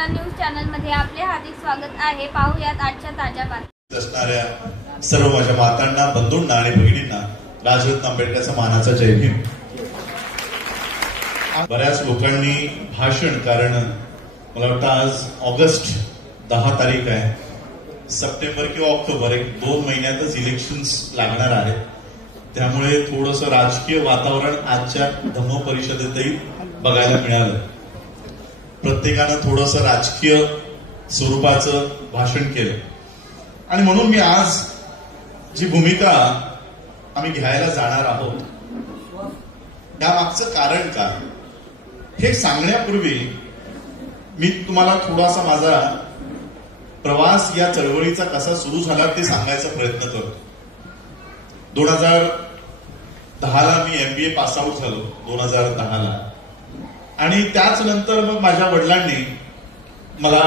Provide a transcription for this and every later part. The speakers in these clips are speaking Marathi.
मराठा न्यूज चॅनल मध्ये आपले हार्दिक स्वागत आहे। पाहूयात आजच्या ताज्या बातम्या। असणाऱ्या सर्व माझ्या मातांना, बंधूंना आणि भगिनींना राजरत्न आंबेडकरांचा मानाचा जय भीम। बऱ्याच लोकांनी भाषण, कारण मला वाटतं आज ऑगस्ट 10 तारीख आहे, सप्टेंबर किंवा ऑक्टोबर, 1-2 महिन्यातच इलेक्शन्स लागणार आहेत। त्यामुळे थोडंसं राजकीय वातावरण आजच्या धम्म परिषदेतही बघायला मिळालं। प्रत्येकानं थोडंसं राजकीय स्वरूपाचं भाषण केलं आणि म्हणून मी आज जी भूमिका आम्ही घ्यायला जाणार आहोत त्यामागचं कारण काय हे सांगण्यापूर्वी मी तुम्हाला थोडासा माझा प्रवास या चळवळीचा कसा सुरू झाला ते सांगायचा प्रयत्न करतो। 2010ला मी MBA पास आउट झालो, 2010ला, आणि त्याच नंतर मग माझ्या वडिलांनी मला,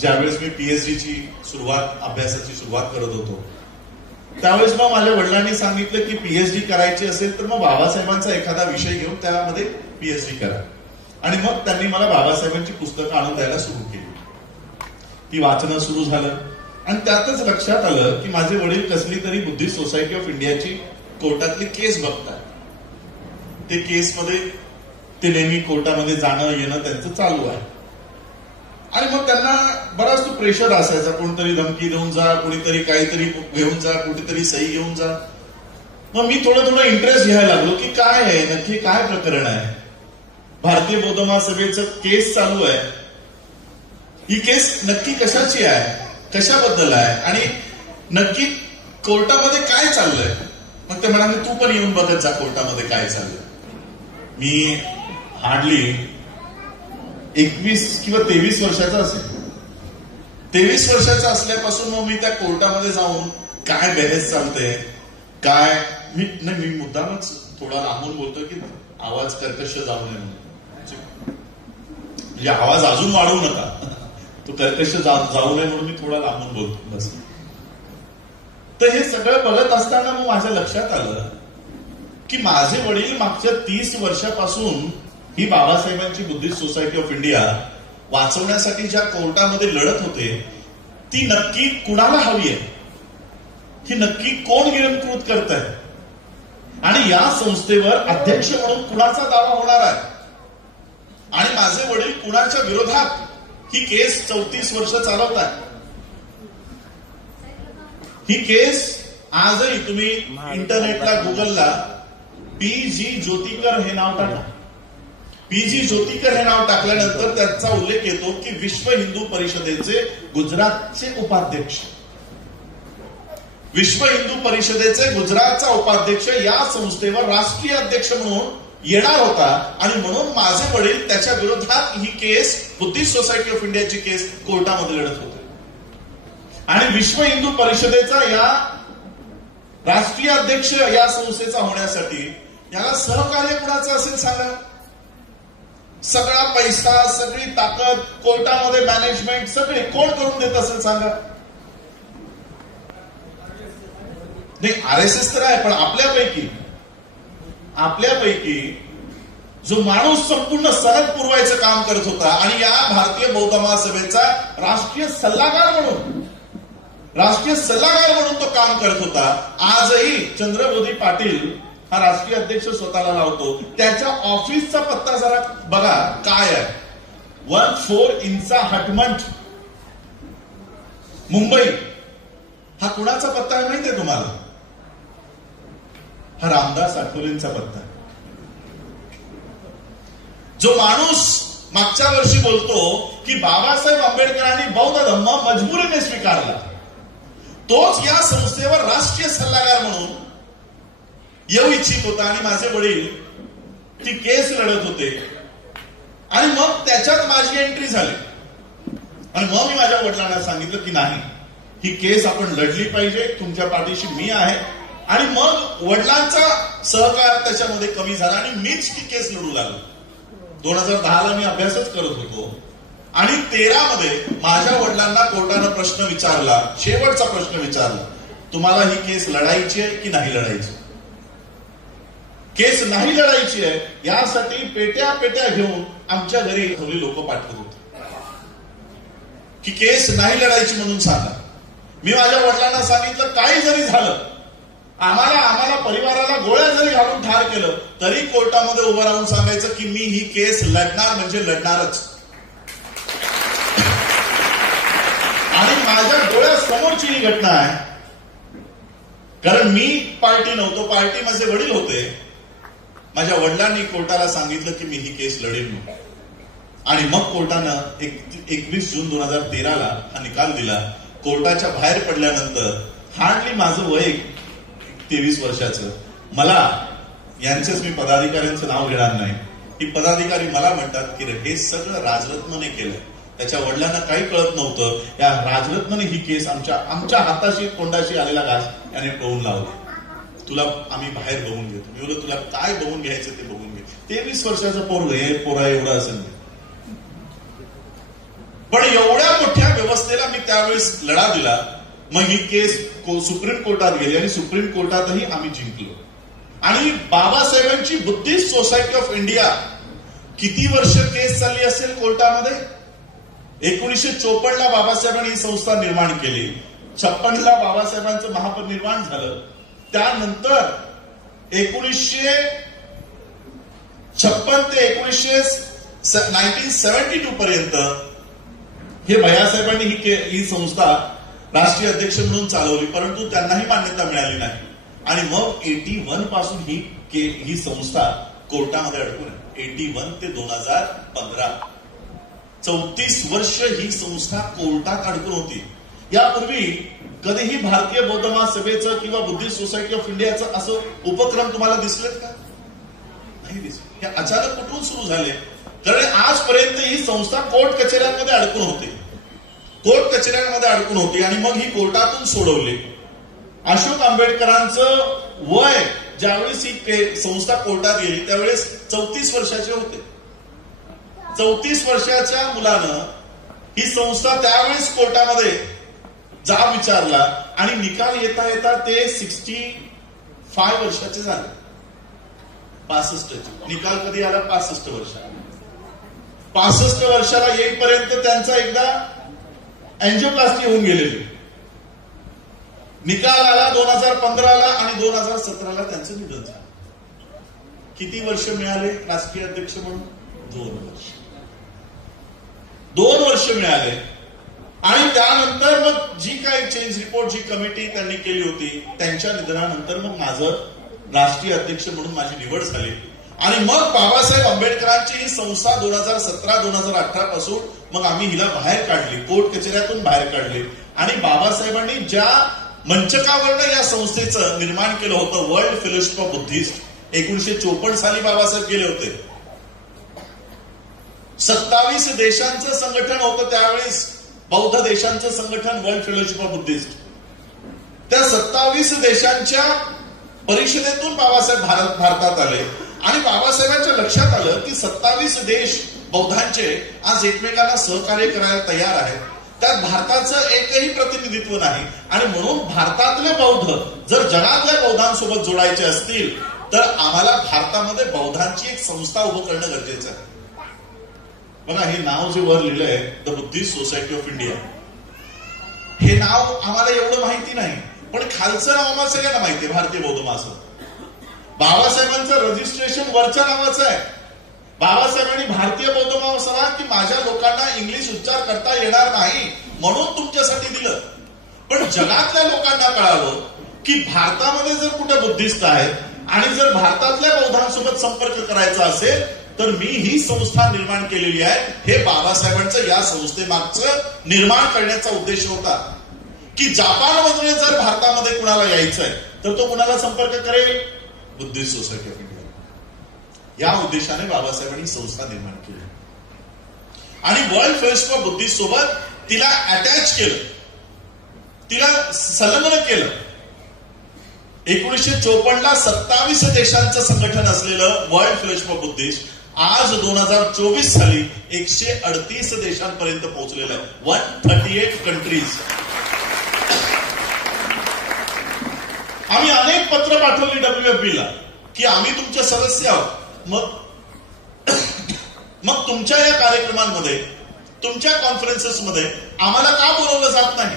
ज्यावेळेस मी PhDची अभ्यासाची सुरुवात करत होतो, त्यावेळेस मग माझ्या वडिलांनी सांगितलं की PhD करायची असेल तर मग बाबासाहेबांचा एखादा विषय घेऊन त्यामध्ये PhD करा। आणि मग त्यांनी मला बाबासाहेबांची पुस्तकं आणून द्यायला सुरू केली। ती वाचणं सुरू झालं आणि त्यातच लक्षात आलं की माझे वडील कसली तरी बुद्धिस्ट सोसायटी ऑफ इंडियाची कोर्टातली केस बघतात। ते केसमध्ये ते नेहमी कोर्टामध्ये जाणं येणं त्यांचं चालू आहे आणि मग त्यांना बराच तो प्रेशर असायचा, कोणतरी धमकी देऊन जा, कोणीतरी काहीतरी घेऊन जा, कुठेतरी सही घेऊन जा। मग मी थोडं इंटरेस्ट घ्यायला लागलो की काय आहे नक्की, काय प्रकरण आहे। भारतीय बौद्ध महासभेचं केस चालू आहे, ही केस नक्की कशाची आहे, कशाबद्दल आहे आणि नक्की कोर्टामध्ये काय चाललंय। मग ते म्हणाले तू पण येऊन बघत जा कोर्टामध्ये काय चाललंय। मी हार्डली 21 किंवा 23 वर्षाचा असेल, 23 वर्षाचा असल्यापासून मग मी त्या कोर्टामध्ये जाऊन काय बहस चालते, काय मी मुद्दामच थोडा लांबून बोलतोय की आवाज कर्कश जाऊ नये म्हणून, म्हणजे आवाज अजून वाढवू नका, तो कर्कश जाऊ नये म्हणून मी थोडा लांबून बोलतो बस। तर हे सगळं बघत असताना मग माझ्या लक्षात आलं की माझे वडील मागच्या 30 वर्षापासून ही बाबासाहेबांची बुद्धिस्ट सोसायटी ऑफ इंडिया वाचवण्यासाठी ज्या कोर्टामध्ये लढत होते ती नक्की कुणाला हवी आहे, ही नक्की कोण गिरंकृत करत आहे आणि या संस्थेवर अध्यक्ष म्हणून कुणाचा दावा होणार आहे आणि माझे वडील कुणाच्या विरोधात ही केस 34 वर्ष चालवत आहे। ही केस आजही तुम्ही इंटरनेटला, गुगलला PG ज्योतिकर हे नाव टाका। PG ज्योतिकर हे नाव टाकल्यानंतर त्याचा उल्लेख येतो की विश्व हिंदू परिषदेचे गुजरातचे उपाध्यक्ष, विश्व हिंदू परिषदेचे गुजरातचा उपाध्यक्ष या संस्थेवर राष्ट्रीय अध्यक्ष म्हणून येणार होता आणि म्हणून माझे वडील त्याच्या विरोधात ही केस, बुद्धिस्ट सोसायटी ऑफ इंडियाची केस कोर्टामध्ये लढत होते आणि विश्व हिंदू परिषदेचा या राष्ट्रीय अध्यक्ष या संस्थेचा होण्यासाठी याला सहकार्य कुणाचं असेल सांगा। सगळा पैसा, सगळी ताकद, कोर्टामध्ये मॅनेजमेंट सगळे कोण करून देत असेल सांगा। नाही, RSS तर आहे, पण आपल्यापैकी जो माणूस संपूर्ण सनद पुरवायचं काम करत होता आणि या भारतीय बौद्ध महासभेचा राष्ट्रीय सल्लागार म्हणून तो काम करत होता, आजही चंद्रबोधी पाटील हा राष्ट्रीय अध्यक्ष स्वतःला लावतो। त्याच्या ऑफिसचा पत्ता जरा बघा काय आहे, 14 इंचा हटमंट, मुंबई। हा कुणाचा पत्ता आहे माहितीये तुम्हाला? हा रामदास आठवलेंचा पत्ता आहे। जो माणूस मागच्या वर्षी बोलतो की बाबासाहेब आंबेडकरांनी बौद्ध धम्म मजबुरीने स्वीकारला, तोच या संस्थेवर राष्ट्रीय सल्लागार म्हणून येऊ इच्छित होता आणि माझे वडील ती केस लढत होते आणि मग त्याच्यात माझी एंट्री झाली आणि मग मी माझ्या वडिलांना सांगितलं की नाही, ही केस आपण लढली पाहिजे, तुमच्या पाठीशी मी आहे। आणि मग वडिलांचा सहकार त्याच्यामध्ये कमी झाला आणि मीच ती केस लढू लागलो। 2010ला मी अभ्यासच करत होतो आणि 13 मध्ये माझ्या वडिलांना कोर्टानं प्रश्न विचारला, शेवटचा प्रश्न विचारला, तुम्हाला ही केस लढायची आहे की नाही लढायची? केस नाही लढायची आहे यासाठी पेट्या घेऊन आमच्या घरी लोक पाठवत होते की केस नाही लढायची म्हणून सांगा. मी माझ्या वडिलांना सांगितलं काही जरी झालं, आम्हाला परिवाराला गोळ्या जरी घालून ठार केलं तरी कोर्टामध्ये उभं राहून सांगायचं की मी ही केस लढणार म्हणजे लढणारच. आणि माझ्या डोळ्यासमोरची ही घटना आहे, कारण मी पार्टी नव्हतो, पार्टी माझे वडील होते. माझ्या वडिलांनी कोर्टाला सांगितलं की मी ही केस लढेन म्हणून. आणि मग कोर्टानं 21 जून 2013ला हा निकाल दिला. कोर्टाच्या बाहेर पडल्यानंतर हार्डली माझं वय 23 वर्षाचं. मला यांचेच मी पदाधिकाऱ्यांचं नाव घेणार नाही. ही पदाधिकारी मला म्हणतात की हे सगळं राजरत्नने केलं. त्याच्या वडिलांना काही कळत नव्हतं. या राजरत्नने ही केस आमच्या हाताशी तोंडाशी आलेला घास याने पळून लावला. तुला आम्ही बाहेर बघून घेतो. मी बोललो तुला काय बघून घ्यायचं ते बघून घे. 23 वर्षाचं पोरा एवढा असेल. पण एवढ्या मोठ्या व्यवस्थेला मी त्यावेळेस लढा दिला. मग ही केस सुप्रीम कोर्टात गेली आणि सुप्रीम कोर्टातही आम्ही जिंकलो. आणि बाबासाहेबांची बुद्धिस्ट सोसायटी ऑफ इंडिया किती वर्ष केस चालली असेल कोर्टामध्ये? 1954ला बाबासाहेबांनी ही संस्था निर्माण केली. 56ला बाबासाहेबांचं महापरिनिर्वाण झालं. त्यानंतर 1956 ते 1972 पर्यंत हे भैयासाहेबांनी ही संस्था राष्ट्रीय अध्यक्ष म्हणून चालवली, परंतु त्यांनाही मान्यता मिळाली नाही. आणि मग 81 पासून ही संस्था कोर्टामध्ये अडकून 81 ते 2015 34 वर्ष ही संस्था कोर्टात अडकून होती. यापूर्वी कधीही भारतीय बौद्ध महासभेचं किंवा बुद्धिस्ट सोसायटी ऑफ इंडियाचं असं उपक्रम तुम्हाला दिसलेत का? नाही दिसले. हे अचानक कुठून सुरू झाले? कारण आजपर्यंत ही संस्था कोर्ट कचेऱ्यांमध्ये अडकून होती. आणि मग ही कोर्टातून सोडवली. अशोक आंबेडकरांचं वय ज्यावेळेस ही संस्था कोर्टात गेली त्यावेळेस 34 वर्षाचे होते. 34 वर्षाच्या मुलानं ही संस्था त्यावेळेस कोर्टामध्ये जाब विचारला आणि निकाल येता येता ते 65 वर्षाचे झाले. 65 निकाल कधी आला? 65 वर्षाला. 65 वर्षाला येईपर्यंत त्यांचा एकदा अँजिओप्लास्टी होऊन गेलेली. निकाल आला 2015ला आणि 2017ला त्यांचं निधन झालं. किती वर्ष मिळाले राष्ट्रीय अध्यक्ष म्हणून? 2 वर्ष मिळाले. आणि त्यानंतर मग जी काही चेंज रिपोर्ट जी कमिटी त्यांनी केली होती त्यांच्या निधनानंतर मग माझं राष्ट्रीय अध्यक्ष म्हणून माझी निवड झाली. आणि मग बाबासाहेब आंबेडकरांची ही संस्था 2017-2018 पासून मग आम्ही हिला बाहेर काढली, कोर्ट कचेऱ्यातून बाहेर काढली. आणि बाबासाहेबांनी ज्या मंचकावरनं या संस्थेचं निर्माण केलं होतं, वर्ल्ड फेलोशिप ऑफ बुद्धिस्ट, 1954 साली बाबासाहेब गेले होते. 27 देशांचं संघटन होतं त्यावेळेस, बौद्ध देशांचं संघटन वर्ल्ड फेलोशिप ऑफ बुद्धिस्ट. त्या 27 देशांच्या परिषदेतून बाबासाहेब भारतात आले. आणि बाबासाहेबांच्या लक्षात आलं की 27 देश बौद्धांचे आज एकमेकांना सहकार्य करायला तयार आहेत. त्यात भारताचं एकही प्रतिनिधित्व नाही. आणि म्हणून भारतातले बौद्ध जर जगातल्या बौद्धांसोबत जोडायचे असतील तर आम्हाला भारतामध्ये बौद्धांची एक संस्था उभं करणं गरजेचं आहे. बघा हे नाव जे वर लिहिलंय the Buddhist Society of India, हे नाव आम्हाला एवढं माहिती नाही, पण खालचं नाव आम्हाला सगळ्यांना माहिती आहे, भारतीय बौद्ध महासभा. बाबासाहेबांचं रजिस्ट्रेशन वरच्या नावाचं आहे. बाबासाहेबांनी भारतीय बौद्ध महासभा की माझ्या लोकांना इंग्लिश उच्चार करता येणार नाही म्हणून तुमच्यासाठी दिलं. पण जगातल्या लोकांना कळावं की भारतामध्ये जर कुठे बुद्धिस्ट आहेत आणि जर भारतातल्या बौद्धांसोबत संपर्क करायचा असेल तर मी ही संस्था निर्माण केलेली आहे. हे बाबासाहेबांचं या संस्थेमागचं निर्माण करण्याचा उद्देश होता की जपानमधून जर भारतामध्ये कुणाला यायचंय तर तो कुणाला संपर्क करेल? Buddhist Society of India. या उद्देशाने बाबासाहेबांनी संस्था निर्माण केली आणि वर्ल्ड फेलोशिप ऑफ बुद्धिस्ट सोबत तिला अटॅच केलं, तिला संलग्न केलं. 1954ला 27 देशांचं संघटन असलेलं वर्ल्ड फेलोशिप ऑफ बुद्धिस्ट आज 2024 साली 138 देशांपर्यंत पोहोचलेलं आहे. 138 कंट्रीज. आम्ही अनेक पत्र पाठवली WFBला की आम्ही तुमचे सदस्य आहोत. मग तुमच्या या कार्यक्रमांमध्ये तुमच्या कॉन्फरन्सेसमध्ये आम्हाला का बोलवलं जात नाही?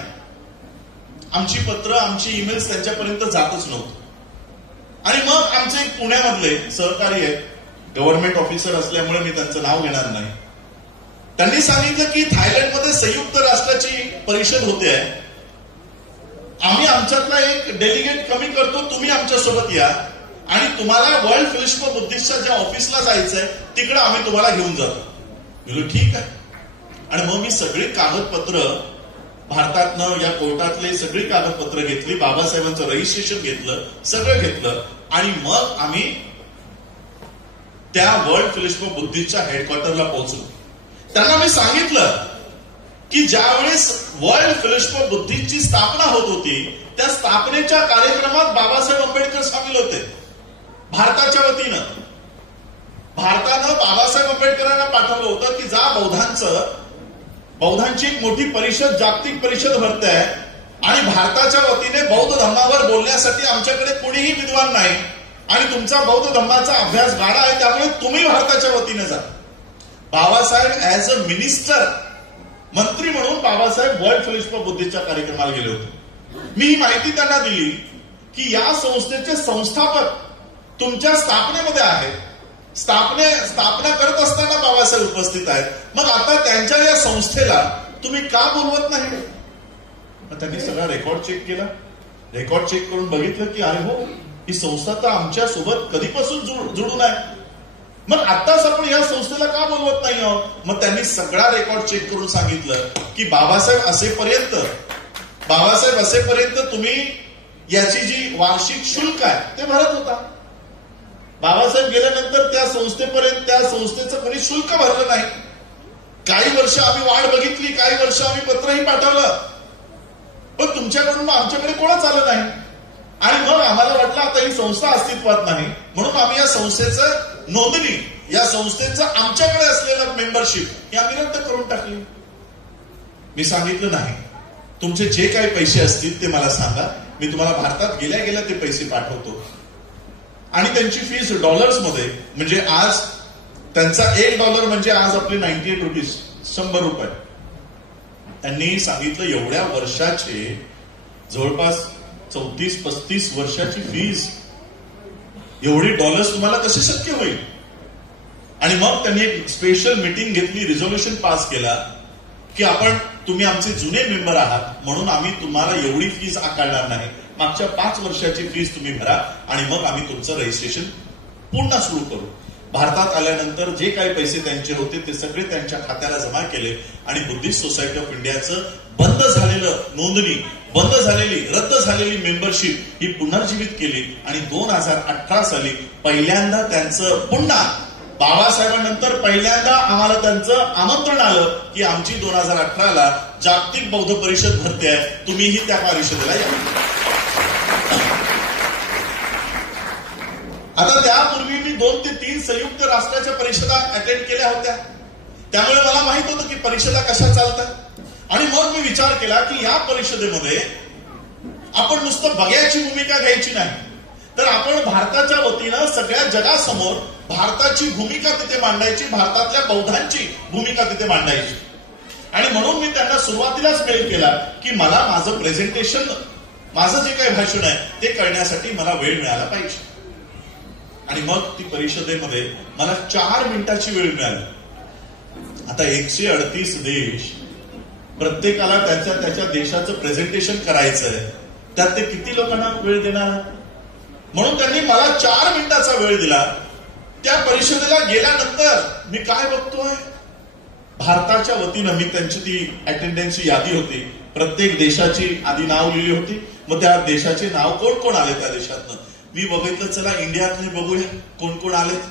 आमची पत्र, आमची ईमेल्स त्यांच्यापर्यंत जातच नव्हतं. आणि मग आमचे एक पुण्यामधले सहकारी आहेत, गव्हर्नमेंट ऑफिसर असल्यामुळे मी त्यांचं नाव घेणार नाही, त्यांनी सांगितलं की थायलंडमध्ये संयुक्त राष्ट्राची परिषद होते आहे, आम्ही आमच्यातला एक डेलिगेट कमी करतो, तुम्ही आमच्यासोबत या आणि तुम्हाला वर्ल्ड फिलिस्प बुद्धिस्टच्या ज्या ऑफिसला जायचंय तिकडे आम्ही तुम्हाला घेऊन जातो. मी ठीक आहे. आणि मग मी सगळी कागदपत्र भारतातनं, या कोर्टातले सगळी कागदपत्र घेतली, बाबासाहेबांचं रजिस्ट्रेशन घेतलं, सगळं घेतलं आणि मग आम्ही त्या वर्ल्ड फिलिस्प बुद्धिस्टच्या हेडक्वार्टरला पोहोचलो. त्यांना मी सांगितलं की ज्यावेळेस वर्ल्ड फिलिस्प बुद्धिस्टची स्थापना होत होती त्या स्थापनेच्या कार्यक्रमात बाबासाहेब आंबेडकर सामील होते. भारताच्या वतीनं भारतानं बाबासाहेब आंबेडकरांना पाठवलं होतं की जा बौद्धांची एक मोठी परिषद, जागतिक परिषद भरते आहे आणि भारताच्या वतीने बौद्ध धर्मावर बोलण्यासाठी आमच्याकडे कोणीही विद्वान नाही आणि तुमचा बौद्ध धर्माचा अभ्यास गाढा आहे, त्यामुळे तुम्ही भारताच्या वतीने जा. बाबासाहेब ऍज अ मिनिस्टर, मंत्री म्हणून बाबासाहेब वर्ल्ड फिलिस्प बुद्धिस्टच्या कार्यक्रमाला गेले होते. मी ही माहिती त्यांना दिली की या संस्थेचे संस्थापक तुमच्या स्थापनेमध्ये आहेत, स्थापना करत असताना बाबासाहेब उपस्थित आहेत, मग आता त्यांच्या या संस्थेला तुम्ही का बोलवत नाही? मग त्यांनी सगळा रेकॉर्ड चेक केला. रेकॉर्ड चेक करून बघितलं की अरे हो, ही संस्था तर आमच्या सोबत कधीपासून जुळून आहे, मग आताच आपण या संस्थेला का बोलवत नाही आहोत? मग त्यांनी सगळा रेकॉर्ड चेक करून सांगितलं की बाबासाहेब असेपर्यंत तुम्ही याची जी वार्षिक शुल्क आहे ते भरत होता. बाबासाहेब गेल्यानंतर त्या संस्थेचं कोणी शुल्क भरलं नाही. काही वर्ष आम्ही वाट बघितली, काही वर्ष आम्ही पत्रही पाठवलं, पण तुमच्याकडून आमच्याकडे कोणच आलं नाही. आणि मग आम्हाला वाटलं आता ही संस्था अस्तित्वात नाही, म्हणून आम्ही या संस्थेचं नोंदणी, या संस्थेचं आमच्याकडे असलेलं मेंबरशिप हे आम्ही रद्द करून टाकली. मी सांगितलं नाही, तुमचे जे काही पैसे असतील ते मला सांगा, मी तुम्हाला भारतात गेल्या गेल्या ते पैसे पाठवतो. आणि त्यांची फीस डॉलर्समध्ये, म्हणजे आज त्यांचा $1 म्हणजे आज आपले 98 रुपीज, 100 रुपये. त्यांनी सांगितलं एवढ्या वर्षाचे, जवळपास 34-35 वर्षाची फीस, एवढी डॉलर्स तुम्हाला कसे शक्य होईल? आणि मग त्यांनी एक स्पेशल मीटिंग घेतली, रिझोल्युशन पास केला की तुम्ही आमचे जुने मेंबर आहात म्हणून आम्ही तुम्हाला एवढी फीस आकारणार नाही, मागच्या 5 वर्षाची फीस तुम्ही भरा आणि मग आम्ही तुमचं रजिस्ट्रेशन पुन्हा सुरू करू. भारतात आल्यानंतर जे काही पैसे त्यांचे होते ते सगळे त्यांच्या खात्याला जमा केले आणि बुद्धिस्ट सोसायटी ऑफ इंडियाचं बंद झालेलं नोंदणी, बंद झालेली, रद्द झालेली मेंबरशिप ही पुनर्जीवित केली. आणि 2018 साली पहिल्यांदा त्यांचं पुन्हा, बाबासाहेबांनंतर पहिल्यांदा आम्हाला त्यांचं आमंत्रण आलं की आमची 2018ला जागतिक बौद्ध परिषद भरते आहे, तुम्हीही त्या परिषदेला या. आता त्यापूर्वी मी 2 ते 3 संयुक्त राष्ट्राच्या परिषदा अटेंड केल्या होत्या, त्यामुळे मला माहित होतं की परिषदा कशा चालतात. आणि मग मी विचार केला की या परिषदेमध्ये आपण नुसतं बघ्याची भूमिका घ्यायची नाही, तर आपण भारताच्या वतीनं सगळ्या जगासमोर भारताची भूमिका तिथे मांडायची, भारतातल्या बौद्धांची भूमिका तिथे मांडायची. आणि म्हणून मी त्यांना सुरुवातीलाच मेल केला की मला माझं प्रेझेंटेशन, माझं जे काही भाषण आहे ते करण्यासाठी मला वेळ मिळाला पाहिजे. आणि मग ती परिषदेमध्ये मला 4 मिनिटाची वेळ मिळाली. आता 138 देश, प्रत्येकाला त्याच्या देशाचं प्रेझेंटेशन करायचं आहे, त्यात ते किती लोकांना वेळ देणार? म्हणून त्यांनी मला 4 मिनिटाचा वेळ दिला. त्या परिषदेला गेल्यानंतर मी काय बघतोय, भारताच्या वतीनं मी त्यांची ती अटेंडन्सची यादी होती, प्रत्येक देशाची आधी नाव लिहिली होती, मग त्या देशाचे नाव कोण कोण आले त्या देशातनं. मी बघितलं, चला इंडियातले बघूया कोण कोण आलेत.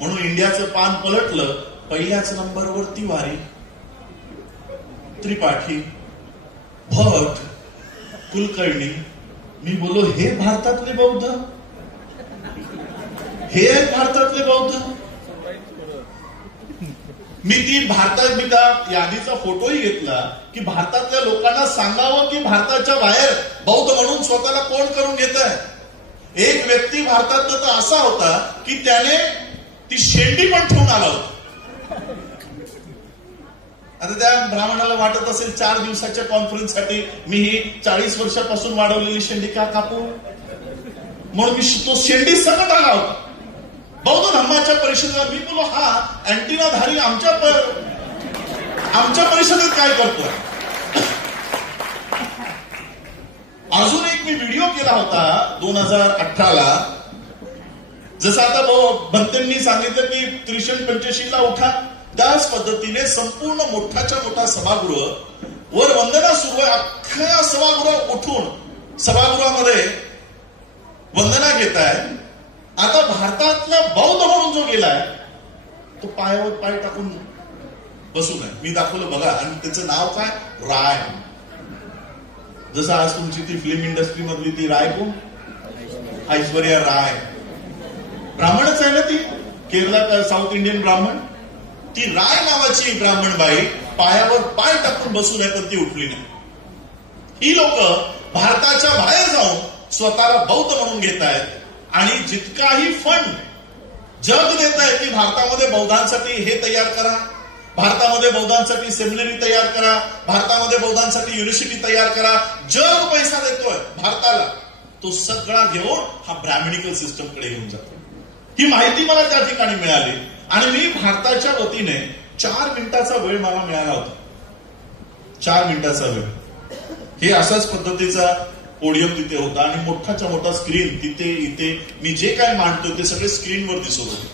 म्हणून इंडियाचं पान पलटलं, पहिल्याच नंबरवर तिवारी, त्रिपाठी, भट, कुलकर्णी. मी बोललो, हे भारतातले बौद्ध, हे आहेत भारतातले बौद्ध. मी त्या यादीचा फोटोही घेतला की भारतातल्या लोकांना सांगावं की भारताच्या बाहेर बौद्ध म्हणून स्वतःला कोण करून घेत आहे. एक व्यक्ती भारतातला तर असा होता की त्याने ती शेंडी पण ठेवून आला होता. आता त्या ब्राह्मणाला वाटत असेल 4 दिवसाच्या कॉन्फरन्ससाठी मी ही 40 वर्षापासून वाढवलेली शेंडी का कापू, म्हणून मी तो शेंडी सकट आला होता. बौद्ध धम्माच्या परिषदेला मी बोलो, हा अँटिनाधारी आमच्या परिषदेत काय करतोय. अजून एक मी व्हिडिओ केला होता 2018ला. जसं आता भंतेंनी सांगितलं की 385 ला उठा, त्याच पद्धतीने संपूर्ण मोठाच्या मोठा सभागृह वर वंदना सुरू आहे. अख्ख्या सभागृह उठून सभागृहामध्ये वंदना घेत आहे. आता भारतातला बौद्ध म्हणून जो गेलाय तो पायावर पाय टाकून बसू नये. मी दाखवलं बघा, आणि त्याचं नाव काय, राय. जसं आज तुमची ती फिल्म इंडस्ट्री मधली ती राय कोण, ऐश्वर्या राय, ब्राह्मणच आहे ना ती, केरळात साऊथ इंडियन ब्राह्मण. ती राय नावाची ब्राह्मण बाई पायावर पाय टाकून बसू नये, पण ती उठली नाही. ही लोक भारताच्या बाहेर जाऊन स्वतःला बौद्ध म्हणून घेत आहेत आणि जितकाही फंड जग देत आहे की भारतामध्ये बौद्धांसाठी हे तयार करा, भारतामध्ये बौद्धांसाठी सेमिनरी तयार करा, भारतामध्ये बौद्धांसाठी युनिव्हर्सिटी तयार करा, जग पैसा देतोय भारताला, तो सगळा घेऊन हा ब्राह्मणिकल सिस्टम कडे घेऊन जातो. ही माहिती मला त्या ठिकाणी मिळाली आणि मी भारताच्या वतीने 4 मिनिटाचा वेळ मला मिळाला होता. 4 मिनिटाचा वेळ. हे अशाच पद्धतीचा पोडियम तिथे होता आणि मोठाच्या मोठा स्क्रीन तिथे इथे मी जे काय मांडतो ते सगळे स्क्रीनवर दिसत होते.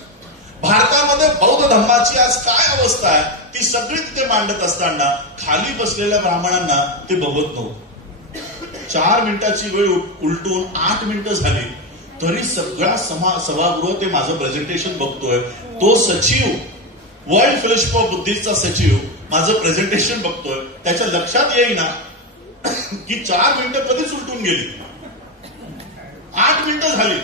भारतामध्ये बौद्ध धर्माची आज काय अवस्था आहे ती सगळी तिथे मांडत असताना खाली बसलेल्या ब्राह्मणांना ते बघत नव्हतं. 4 मिनिटाची वेळ उलटून 8 मिनिटं झाली तरी सगळा सभागृह ते माझं प्रेझेंटेशन बघतोय. तो सचिव, वर्ल्ड फेलोशिप ऑफ बुद्धिस्टचा सचिव माझं प्रेझेंटेशन बघतोय. त्याच्या लक्षात येईना की 4 मिनिटं कधीच उलटून गेली, 8 मिनिटं झाली.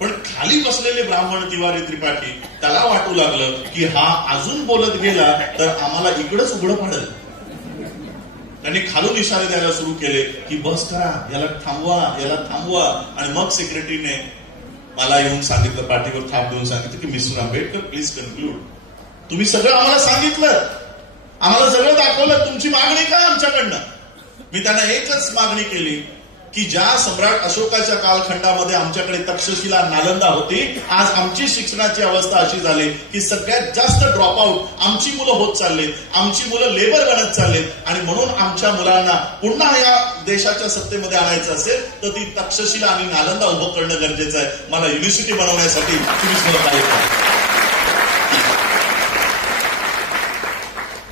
पण खाली बसलेले ब्राह्मण तिवारी त्रिपाठी त्याला वाटू लागलं की हा अजून बोलत गेला तर आम्हाला इकडंच उघडं पडेल. त्यांनी खालून इशारे द्यायला सुरू केले की बस करा, याला थांबवा, याला थांबवा. आणि मग सेक्रेटरीने मला येऊन सांगितलं, पाठीवर थाप देऊन सांगितलं की मिस्टर आंबेडकर प्लीज कन्क्लूड. तुम्ही सगळं आम्हाला सांगितलं, आम्हाला सगळं दाखवलं, तुमची मागणी काय आमच्याकडनं. मी त्यांना एकच मागणी केली की ज्या सम्राट अशोकाच्या कालखंडामध्ये आमच्याकडे तक्षशिला नालंदा होती, आज आमची शिक्षणाची अवस्था अशी झाली की सगळ्यात जास्त ड्रॉपआउट आमची मुलं होत चाललेत, आमची मुलं लेबर बनत चाललेत. आणि म्हणून आमच्या मुलांना पुन्हा या देशाच्या सत्तेमध्ये आणायचं असेल तर ती तक्षशिला आणि नालंदा उभं करणं गरजेचं आहे. मला युनिव्हर्सिटी बनवण्यासाठी तुम्ही सहकार्य करा.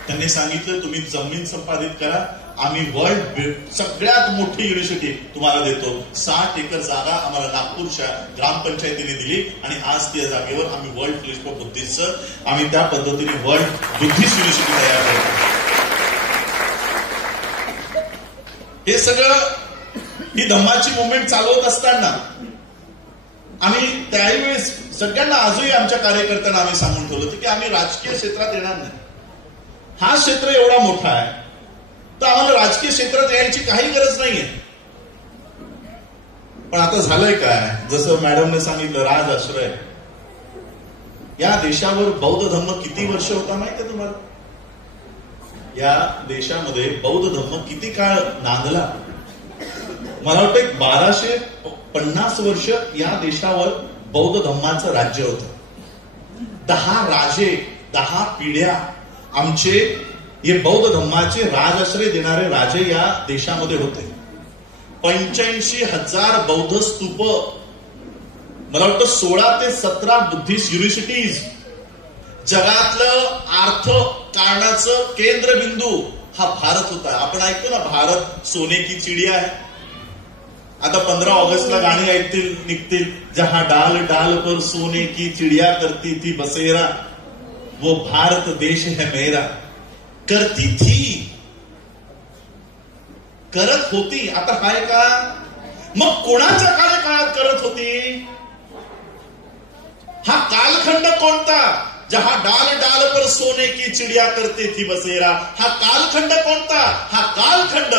त्यांनी सांगितलं तुम्ही जमीन संपादित करा, आम्ही वर्ल्ड सगळ्यात मोठी युनिव्हर्सिटी तुम्हाला देतो. 60 एकर जागा आम्हाला नागपूरच्या ग्रामपंचायतीने दिली आणि आज त्या जागेवर आम्ही वर्ल्ड फेलोशिप ऑफ बुद्धिस्ट आम्ही त्या पद्धतीने वर्ल्ड बुद्धिस्ट युनिव्हर्सिटी तयार करतो. हे सगळं ही धम्माची मुवमेंट चालवत असताना आम्ही त्यावेळेस सगळ्यांना, आजही आमच्या कार्यकर्त्यांना आम्ही सांगून ठेवलं होतं की आम्ही राजकीय क्षेत्रात येणार नाही. हा क्षेत्र एवढा मोठा आहे तर आम्हाला राजकीय क्षेत्रात यायची काही गरज नाहीये. पण आता झालंय काय, जसं मॅडमने सांगितलं, राज आश्रय. या देशावर बौद्ध धर्म किती वर्ष होता माहितीये तुम्हाला? या देशामध्ये बौद्ध धर्म किती काळ नांदला? मला वाटतं 1250 वर्ष या देशावर बौद्ध धर्माचं राज्य होतं. 10 राजे, 10 पिढ्या आमचे हे बौद्ध धर्माचे राजाश्रय देणारे राजे या देशामध्ये होते. 85,000 बौद्ध स्तूप, मला वाटतं 16 ते 17 बुद्धिस्ट युनिव्हर्सिटीज. जगातलं अर्थ कारणाचं केंद्रबिंदू हा भारत होता. आपण ऐकतो ना, भारत सोने की चिडिया आहे. आता 15 ऑगस्टला गाणी निघतील, जहां डाल डाल पर सोने की चिडिया करती थी बसेरा, वो भारत देश है मेरा. करती थी, करत होती, आता काय का? मग कोणाच्या काळात करत होती? हा कालखंड कोणता? जहां डाल डाल पर सोने की चिडिया करती थी बसेरा. हा कालखंड कोणता? हा कालखंड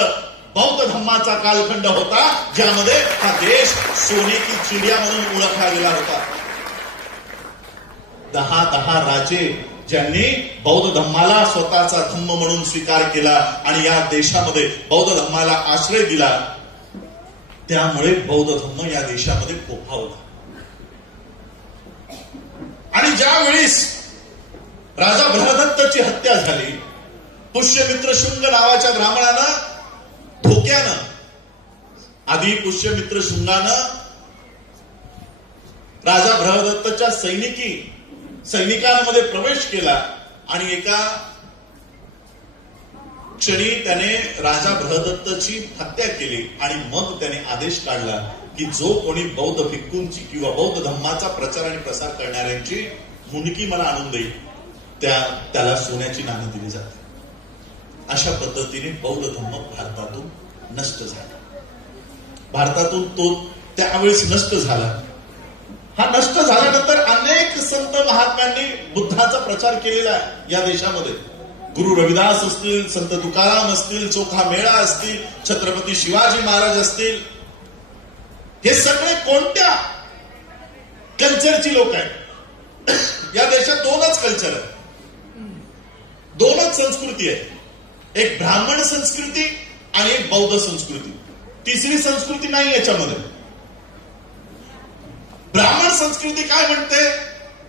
बौद्ध धर्माचा कालखंड होता, ज्यामध्ये हा देश सोने की चिडिया म्हणून ओळखला गेला होता. 10 राजे, ज्यांनी बौद्ध धम्माला स्वतःचा धम्म म्हणून स्वीकार केला आणि या देशामध्ये बौद्ध धम्माला आश्रय दिला, त्यामुळे बौद्ध धम्म या देशामध्ये फोफावला. आणि ज्यावेळेस राजा बृहदत्तची हत्या झाली, पुष्यमित्र शुंग नावाच्या ब्राह्मणानं धोक्यानं, आधी पुष्यमित्र शुंगानं राजा बृहदत्तच्या सैनिकांमध्ये प्रवेश केला आणि एका क्षणी त्याने राजा बृहदत्तची हत्या केली. आणि मग त्याने आदेश काढला की जो कोणी बौद्ध भिक्खूंची किंवा बौद्ध धम्माचा प्रचार आणि प्रसार करणाऱ्यांची मुंडकी मला आणून देईल, त्याला सोन्याची नाणी दिली जाते. अशा पद्धतीने बौद्ध धम्म भारतातून नष्ट झाला. भारतातून तो त्यावेळेस नष्ट झाला. हा नष्ट झाल्यानंतर अनेक संत महात्म्यांनी बुद्धाचा प्रचार केलेला आहे या देशामध्ये. गुरु रविदास असतील, संत तुकाराम असतील, चोखा मेळा असतील, छत्रपती शिवाजी महाराज असतील, हे सगळे कोणत्या कल्चरची लोक आहेत? या देशात दोनच कल्चर आहे, दोनच संस्कृती आहे. एक ब्राह्मण संस्कृती आणि एक बौद्ध संस्कृती. तिसरी संस्कृती नाही याच्यामध्ये. ब्राह्मण संस्कृती काय म्हणते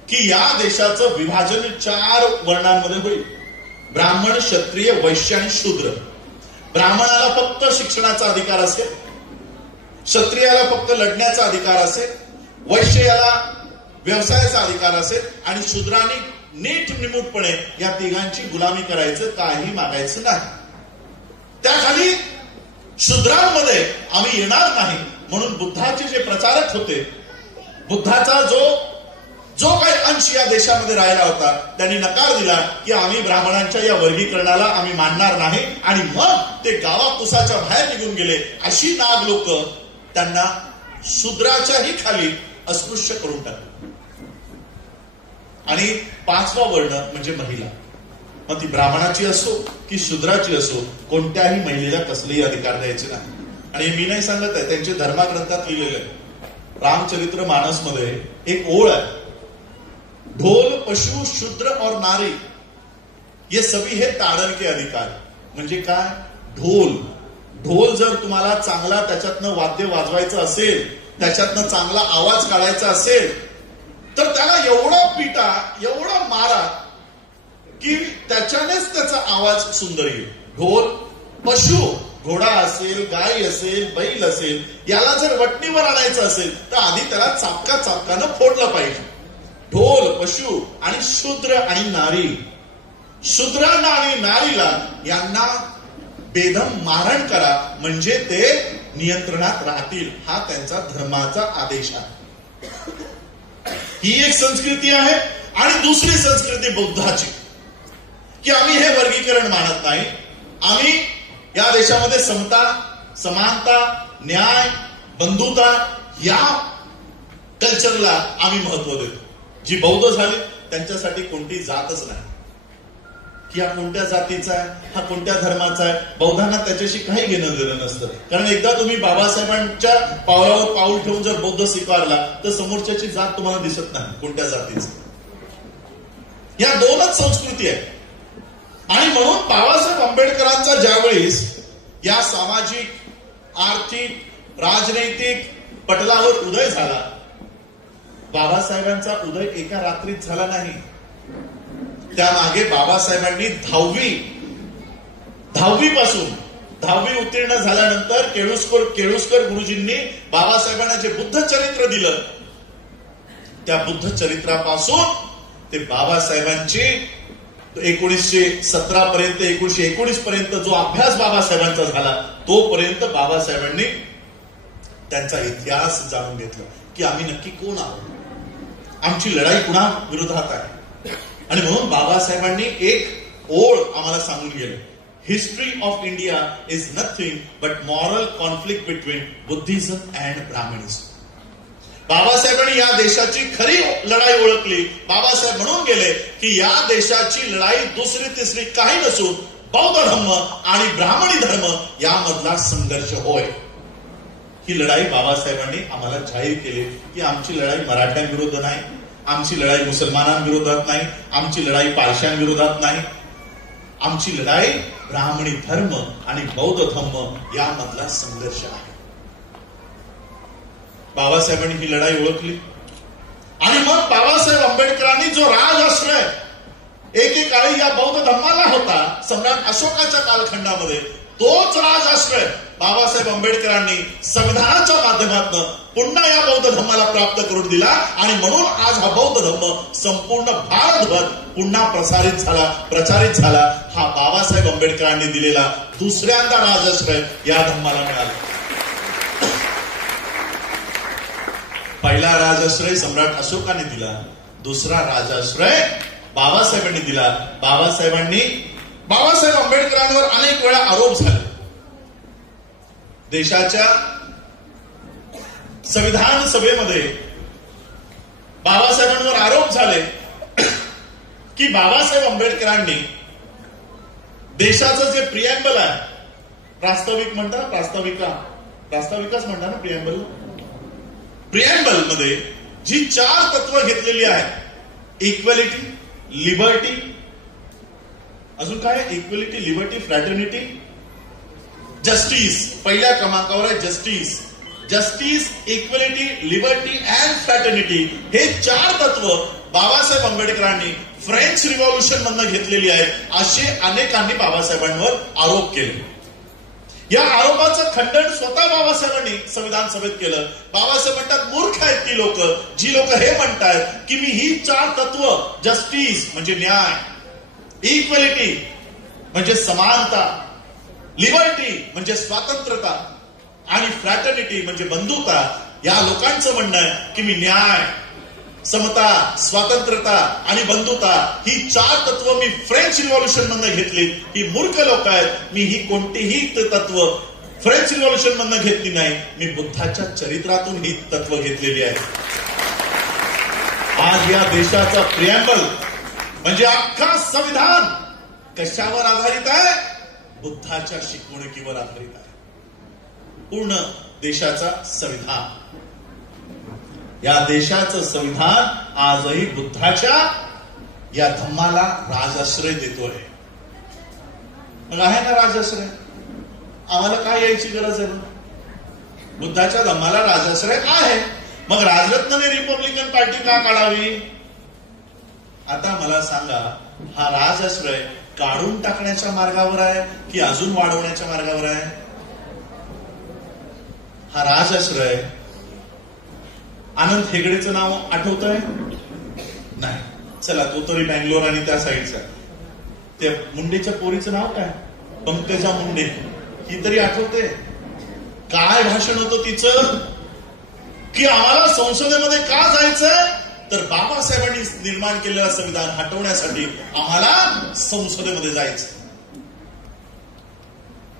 की या देशाचं विभाजन 4 वर्णांमध्ये होईल. ब्राह्मण, क्षत्रिय, वैश्य आणि शूद्र. ब्राह्मणाला फक्त शिक्षणाचा अधिकार असेल, क्षत्रियाला फक्त लढण्याचा अधिकार असेल, वैश्याला व्यवसायाचा अधिकार असेल आणि शूद्रांनी नीट निमूटपणे या तिघांची गुलामी करायचं, काही मागायचं नाही. त्याखाली शूद्रांमध्ये आम्ही येणार नाही म्हणून बुद्धाचे जे प्रचारक होते, बुद्धाचा जो काही अंश या देशामध्ये राहिला होता, त्यांनी नकार दिला की आम्ही ब्राह्मणांच्या या वर्गीकरणाला आम्ही मानणार नाही. आणि मग ते गावाकुसाच्या बाहेर निघून गेले. अशी नाग लोक त्यांना शूद्राच्याही खाली अस्पृश्य करून टाकले. आणि 5वा वर्ण म्हणजे महिला, मग ती ब्राह्मणाची असो की शूद्राची असो, कोणत्याही महिलेला कसलेही अधिकार द्यायचे नाही. आणि मी नाही सांगत आहे, त्यांचे धर्मग्रंथात लिहिलेले आहे. रामचरित्र मानस मध्ये एक ओळ आहे, ढोल, पशु, शूद्र और नारी ये सभी है ताड़न के अधिकार. म्हणजे काय? ढोल जर तुम्हाला चांगला त्याच्यातनं वाद्य वाजवायचं असेल, त्याच्यातनं चांगला आवाज काढायचा असेल, तर त्याला एवढा पिटा, एवढा मारा की त्याच्यानेच त्याचा आवाज सुंदर येईल. ढोल, पशु, घोडा असेल, गाय असेल, बैल असेल, याला जर वटणीवर आणायचं असेल तर आधी त्याला चापकानं फोडलं पाहिजे. ढोल, पशु आणि शूद्र आणि नारी. शूद्रांना आणि नारीला यांना बेदम मारण करा म्हणजे ते नियंत्रणात राहतील, हा त्यांचा धर्माचा आदेश आहे. ही एक संस्कृती आहे. आणि दुसरी संस्कृती बुद्धाची, की आम्ही हे वर्गीकरण मानत नाही. आम्ही या देशामध्ये समता, समानता, न्याय, बंधुता या कल्चरला आम्ही महत्व देतो. जी बौद्ध झाली त्यांच्यासाठी कोणती जातच नाही, की हा कोणत्या जातीचा आहे, हा कोणत्या धर्माचा आहे. बौद्धांना त्याच्याशी काही घेणं देणं नसतं. कारण एकदा तुम्ही बाबासाहेबांच्या पावलावर पाऊल ठेवून जर बौद्ध स्वीकारला तर समोरच्याची जात तुम्हाला दिसत नाही कोणत्या जातीची. या दोनच संस्कृती आहे. आणि म्हणून बाबासाहेब आंबेडकरांचा ज्यावेळेस या सामाजिक, आर्थिक, राजनैतिक पटलावर उदय झाला, बाबासाहेबांचा उदय एका रात्रीत झाला नाही. त्यामागे बाबासाहेबांनी 10वी पासून 10वी उत्तीर्ण झाल्यानंतर केळुस्कर गुरुजींनी बाबासाहेबांना जे बुद्ध चरित्र दिलं, त्या बुद्ध चरित्रापासून ते बाबासाहेबांची 1917 पर्यंत 1919 पर्यंत जो अभ्यास बाबासाहेबांचा झाला, तोपर्यंत बाबासाहेबांनी त्यांचा इतिहास जाणून घेतला की आम्ही नक्की कोण आहोत, आमची लढाई कुणा विरोधात आहे. आणि म्हणून बाबासाहेबांनी एक ओळ आम्हाला सांगून गेलं, history of India is nothing but moral conflict between Buddhism and Brahmanism. बाबासाहेबांनी या देशाची खरी लढाई ओळखली. बाबासाहेब म्हणून गेले की या देशाची लढाई दुसरी तिसरी काही नसून बौद्ध धर्म आणि ब्राह्मणी धर्म यामधला संघर्ष होय. ही लढाई बाबासाहेबांनी आम्हाला जाहीर केली की आमची लढाई मराठ्यांविरुद्ध नाही, आमची लढाई मुसलमानांविरोधात नाही, आमची लढाई पारशांविरोधात नाही, आमची लढाई ब्राह्मणी धर्म आणि बौद्ध धर्म यामधला संघर्ष आहे. बाबासाहेबांनी ही लढाई ओळखली आणि मग बाबासाहेब आंबेडकरांनी जो राजआश्रय एकेकाळी या बौद्ध धर्माला होता सम्राट अशोकाच्या कालखंडामध्ये, तोच राजआश्रय बाबासाहेब आंबेडकरांनी संविधानाच्या माध्यमातून पुन्हा या बौद्ध धर्माला प्राप्त करून दिला आणि म्हणून आज हा बौद्ध धर्म संपूर्ण भारतभर पुन्हा प्रचारित झाला. हा बाबासाहेब आंबेडकरांनी दिलेला दुसऱ्यांदा राजआश्रय या धर्माला मिळाला. पहिला राजआश्रय सम्राट अशोकाने दिला, दुसरा राजआश्रय बाबासाहेबांनी दिला. बाबासाहेब आंबेडकरांवर अनेक वेळा आरोप झाले. देशाच्या संविधान सभेमध्ये बाबासाहेबांवर आरोप झाले की बाबासाहेब आंबेडकरांनी देशाचं जे प्रिएम्बल आहे, प्रास्ताविक म्हणता ना, प्रास्ताविकाच म्हणता ना प्रिएम्बल, प्रिएम्बल मध्ये जी 4 तत्व घेतलेली आहेत, इक्वॅलिटी, लिबर्टी, अजून काय, इक्वॅलिटी, लिबर्टी, फ्रॅटर्निटी, जस्टिस. पहिल्या क्रमांकावर आहे justice, equality, liberty and fraternity. हे 4 तत्व बाबासाहेब आंबेडकरांनी फ्रेंच रिव्हॉल्युशन मधनं घेतलेली आहेत, असे अनेकांनी बाबासाहेबांवर आरोप केले. या आरोपाचं खंडन स्वतः बाबासाहेबांनी संविधान सभेत केलं. बाबासाहेब म्हणतात, मूर्ख आहेत ती लोक, जी लोक हे म्हणतात की मी ही 4 तत्व, जस्टिस म्हणजे न्याय, इक्वॅलिटी म्हणजे समानता, लिबर्टी म्हणजे स्वातंत्र्यता आणि फ्रॅटर्निटी म्हणजे बंधुता, या लोकांचं म्हणणं आहे की मी न्याय, समता, स्वातंत्र्यता आणि बंधुता ही 4 तत्व मी फ्रेंच रिव्हॉल्युशन मधनं घेतली. ही मूर्ख लोक आहेत. मी ही कोणतीही तत्व फ्रेंच रिव्हॉल्युशन मधनं घेतली नाही, मी बुद्धाच्या चरित्रातून ही तत्व घेतलेली आहे. आज या देशाचा प्रिएम्बल म्हणजे अख्खा संविधान कशावर आधारित आहे? बुद्धाच्या शिकवणुकीवर आधारित आहे. पूर्ण देशाचा संविधान, या देशाचं संविधान आजही बुद्धाच्या या धम्माला राजाश्रय देतोय. मग आहे ना राजाश्रय, आम्हाला काय यायची गरज आहे? बुद्धाच्या धम्माला राजाश्रय आहे. मग राजरत्नने रिपब्लिकन पार्टी का काढावी? आता मला सांगा, हा राजाश्रय काढून टाकण्याच्या मार्गावर आहे की अजून वाढवण्याच्या मार्गावर आहे? हा राजाश्रय, आनंद हेगडेचं नाव आठवतंय? नाही. चला, तो तरी बँगलोर आणि त्या साईडचा. त्या मुंडेच्या पोरीचं नाव काय? पंकजा मुंडे. ही तरी आठवते? काय भाषण होतं तिचं की आम्हाला संसदेमध्ये का जायचंय? तर बाबासाहेबांनी निर्माण केलेलं संविधान हटवण्यासाठी आम्हाला संसदेमध्ये जायचं.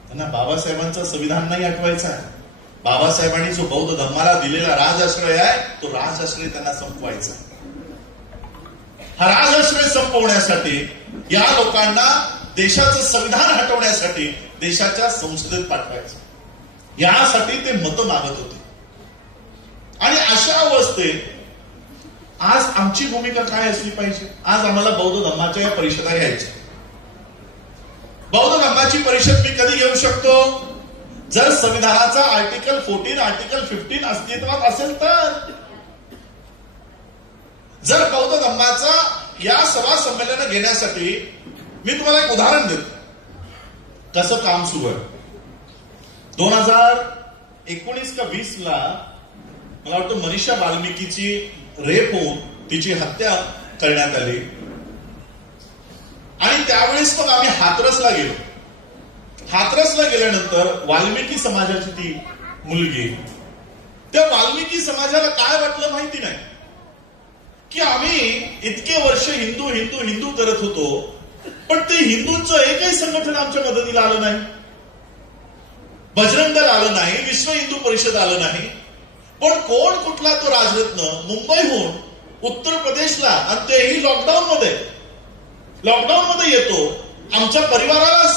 त्यांना बाबासाहेबांचं संविधान नाही हटवायचं आहे. बाबासाहेबांनी जो बौद्ध धर्माला दिलेला राजाश्रय आहे, तो राजाश्रय त्यांना संपवायचा. हा राजाश्रय संपवण्यासाठी या लोकांना देशाचं संविधान हटवण्यासाठी देशाच्या संसदेत पाठवायचं. यासाठी ते मतं मागत होते. आणि अशा अवस्थेत आज आमची भूमिका काय असली पाहिजे? आज आम्हाला बौद्ध धर्माच्या या परिषदा घ्यायच्या. बौद्ध धर्माची परिषद मी कधी घेऊ शकतो? जर संविधानाचा आर्टिकल 14, आर्टिकल 15 अस्तित्वात असेल तर. जर बौद्ध धर्माचा या सभा संमेलन घेण्यासाठी मी तुम्हाला एक उदाहरण देतो, कसं काम सुरू आहे. 2019 का 20 ला मला वाटतं मनीषा वाल्मिकीची रेप होऊन तिची हत्या करण्यात आली. आणि त्यावेळेस मग आम्ही हाथरसला गेलो. हाथरसला गेल्यानंतर वाल्मिकी समाजाची ती मुलगी, त्या वाल्मिकी समाजाला काय वाटलं माहिती नाही की आम्ही इतके वर्ष हिंदू हिंदू हिंदू करत होतो, पण ते हिंदूंचं एकही संघटन आमच्या मदतीला आलं नाही. बजरंग दल आलं नाही, विश्व हिंदू परिषद आलं नाही. पण कोण कुठला तो राजरत्न मुंबईहून उत्तर प्रदेशला, आणि तेही लॉकडाऊन मध्ये येतो, आमच्या परिवाराला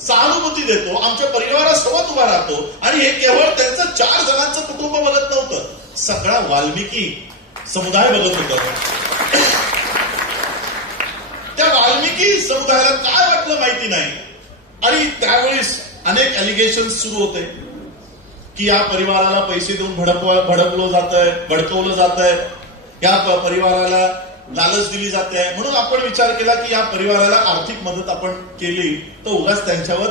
सहानुभूती देतो, आमच्या परिवारासोबत उभा राहतो. आणि हे केवळ त्यांचं 4 जणांचं कुटुंब बघत नव्हतं, सगळा वाल्मिकी समुदाय बघत होता. त्या वाल्मिकी समुदायाला काय वाटलं माहिती नाही. आणि त्यावेळेस अनेक अलिगेशन सुरू होते की या परिवाराला पैसे देऊन भडकवलं जात आहे, या परिवाराला लालच दिली जाते आहे. म्हणून आपण विचार केला की या परिवाराला आर्थिक मदत आपण केली तर उगाच त्यांच्यावर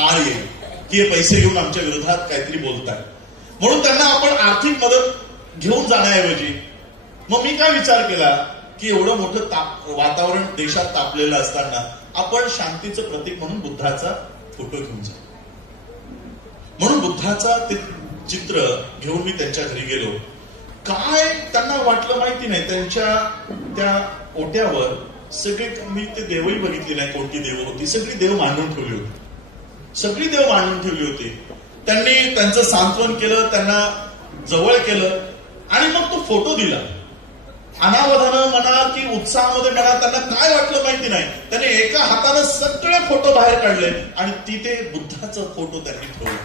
आळ येईल की हे पैसे घेऊन आमच्या विरोधात काहीतरी बोलताय. म्हणून त्यांना आपण आर्थिक मदत घेऊन जाण्याऐवजी मग मी काय विचार केला की एवढं मोठं वातावरण देशात तापलेलं असताना आपण शांतीचं प्रतीक म्हणून बुद्धाचा फोटो घेऊन जाऊ. म्हणून बुद्धाचा ते चित्र घेऊन मी त्यांच्या घरी गेलो. काय त्यांना वाटलं माहिती नाही. त्यांच्या त्या ओट्यावर सगळे, मी ते देवही बघितली नाही कोणती देव होती, सगळी देव मांडून ठेवली होती. सगळी देव मांडून ठेवली होती. त्यांनी त्यांचं सांत्वन केलं, त्यांना जवळ केलं आणि मग तो फोटो दिला. अनावधानं म्हणा की उत्साहामध्ये म्हणा, त्यांना काय वाटलं माहिती नाही. त्याने एका हातानं सगळे फोटो बाहेर काढले आणि तिथे बुद्धाचा फोटो त्यांनी ठेवला.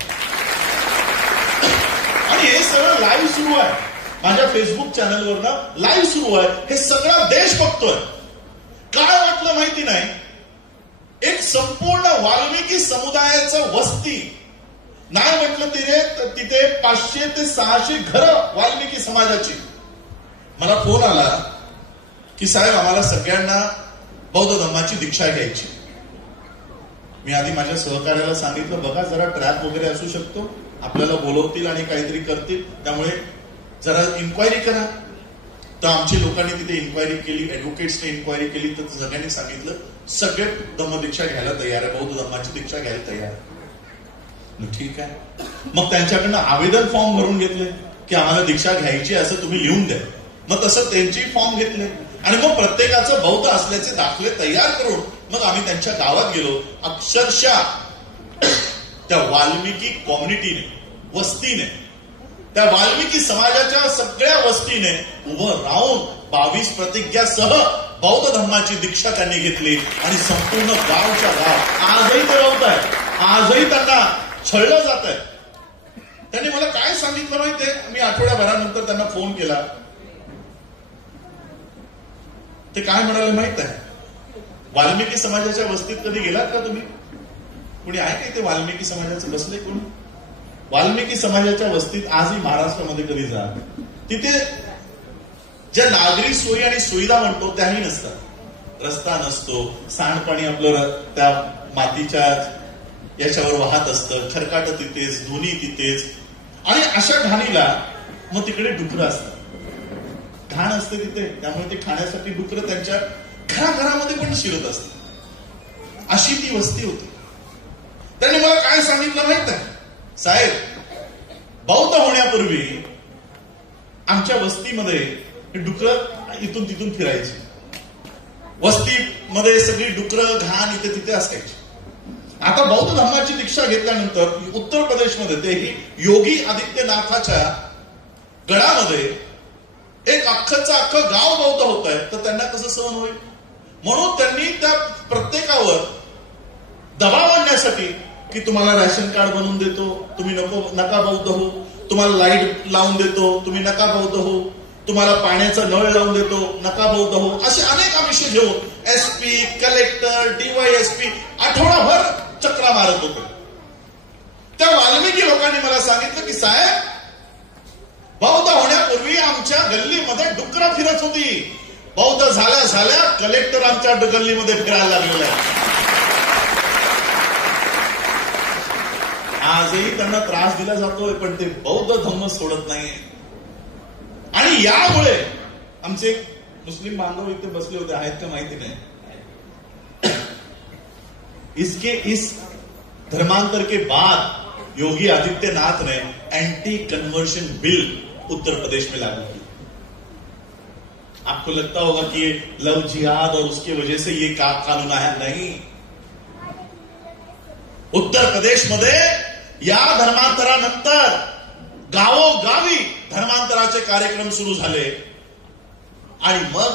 आणि हे सगळं लाईव्ह सुरू आहे माझ्या फेसबुक चॅनलवर, लाईव्ह सुरू आहे. हे सगळा देश बघतोय. काय वाटलं माहिती नाही, एक संपूर्ण वाल्मिकी समुदायाचं वस्ती, नाही म्हटलं तिथे 500 ते 600 घरं वाल्मिकी समाजाची. मला फोन आला की साहेब आम्हाला सगळ्यांना बौद्ध धर्माची दीक्षा घ्यायची. मी आधी माझ्या सहकार्याला सांगितलं बघा जरा ट्रॅप वगैरे असू शकतो, आपल्याला बोलवतील आणि काहीतरी करतील, त्यामुळे जरा इन्क्वायरी करा. तर आमच्या लोकांनी तिथे इन्क्वायरी केली, ऍडव्होकेट्सने इन्क्वायरी केली. तर सगळ्यांनी सांगितलं सगळे धम्मदीक्षा घ्यायला तयार आहे, बौद्ध धर्माची दीक्षा घ्यायला तयार आहे. ठीक आहे. मग त्यांच्याकडनं आवेदन फॉर्म भरून घेतले की आम्हाला दीक्षा घ्यायची असं तुम्ही लिहून द्या. मग तसं त्यांची फॉर्म घेतले आणि मग प्रत्येकाचं बौद्ध असल्याचे दाखले तयार करून मग आम्ही त्यांच्या गावात गेलो. अक्षरशः त्या वाल्मिकी कम्युनिटीने, वस्तीने, त्या वाल्मिकी समाजाच्या सगळ्या वस्तीने उभं राहून 22 प्रतिज्ञासह बौद्ध धर्माची दीक्षा त्यांनी घेतली आणि संपूर्ण गावच्या गाव आजही ते राहत आहे. आजही त्यांना छळलं जात आहे. त्यांनी मला काय सांगितलं माहितीये, मी आठवड्याभरानंतर त्यांना फोन केला. ते काय म्हणाले माहित आहे, वाल्मिकी समाजाच्या वस्तीत कधी गेलात का तुम्ही? कुणी आहे का ते वाल्मिकी समाजाचं बसले कोणी? वाल्मिकी समाजाच्या वस्तीत आजही महाराष्ट्रामध्ये कधी जा, तिथे ज्या नागरी सोयी आणि सुविधा म्हणतो त्याही नसतात. रस्ता नसतो, सांडपाणी आपलं त्या मातीच्या याच्यावर वाहत असतं, खरकाट तिथेच, धुनी तिथेच. आणि अशा घाणीला मग तिकडे डुकरं असतात, घाण असते तिथे, त्यामुळे ते खाण्यासाठी डुकरं त्यांच्या घराघरामध्ये पण शिरत असतात. अशी ती वस्ती होती. त्यांनी मला काय सांगितलं माहित आहे, साहेब बौद्ध होण्यापूर्वी आमच्या वस्तीमध्ये डुकरं इथून तिथून फिरायची. वस्तीमध्ये सगळी डुकरं घाण इथे तिथे असायची. आता बौद्ध धर्माची दीक्षा घेतल्यानंतर उत्तर प्रदेशमध्ये तेही योगी आदित्यनाथाच्या गडामध्ये एक अख्खं गाव बौद्ध होत आहे, तर त्यांना कसं सहन होईल? म्हणून त्यांनी त्या प्रत्येकावर दबाव आणण्यासाठी की तुम्हाला रॅशन कार्ड बनवून देतो, तुम्ही नका बौद्ध हो, तुम्हाला लाईट लावून देतो, तुम्ही नका बौद्ध हो, तुम्हाला पाण्याचा नळ लावून देतो, नका बौद्ध हो, असे अनेक आमिष घेऊन एसपी, कलेक्टर, डीवायएसपी आठवडाभर चक्रा मारत होते. त्या वाल्मिकी लोकांनी मला सांगितलं की साहेब बौद्ध होण्यापूर्वी आमच्या गल्लीमध्ये डुकरं फिरत होती, बौद्ध झाल्या कलेक्टर आमच्या गल्लीमध्ये फिरायला लागलेला आहे. आजही त्यांना त्रास दिला जातोय, पण ते बौद्ध धम्म सोडत नाहीये. आणि यामुळे आमचे मुस्लिम बांधव इथे बसले होते, आहेत का माहिती नाही. इस धर्मांतर के बाद योगी आदित्यनाथ ने anti conversion bill Uttar Pradesh में लागू की. आपको लगता होगा कि ये लव जिहाद और उसकी वजह से ये कानून आया, नहीं. उत्तर प्रदेशमध्ये या धर्मांतरानंतर गावोगावी धर्मांतराचे कार्यक्रम सुरू झाले आणि मग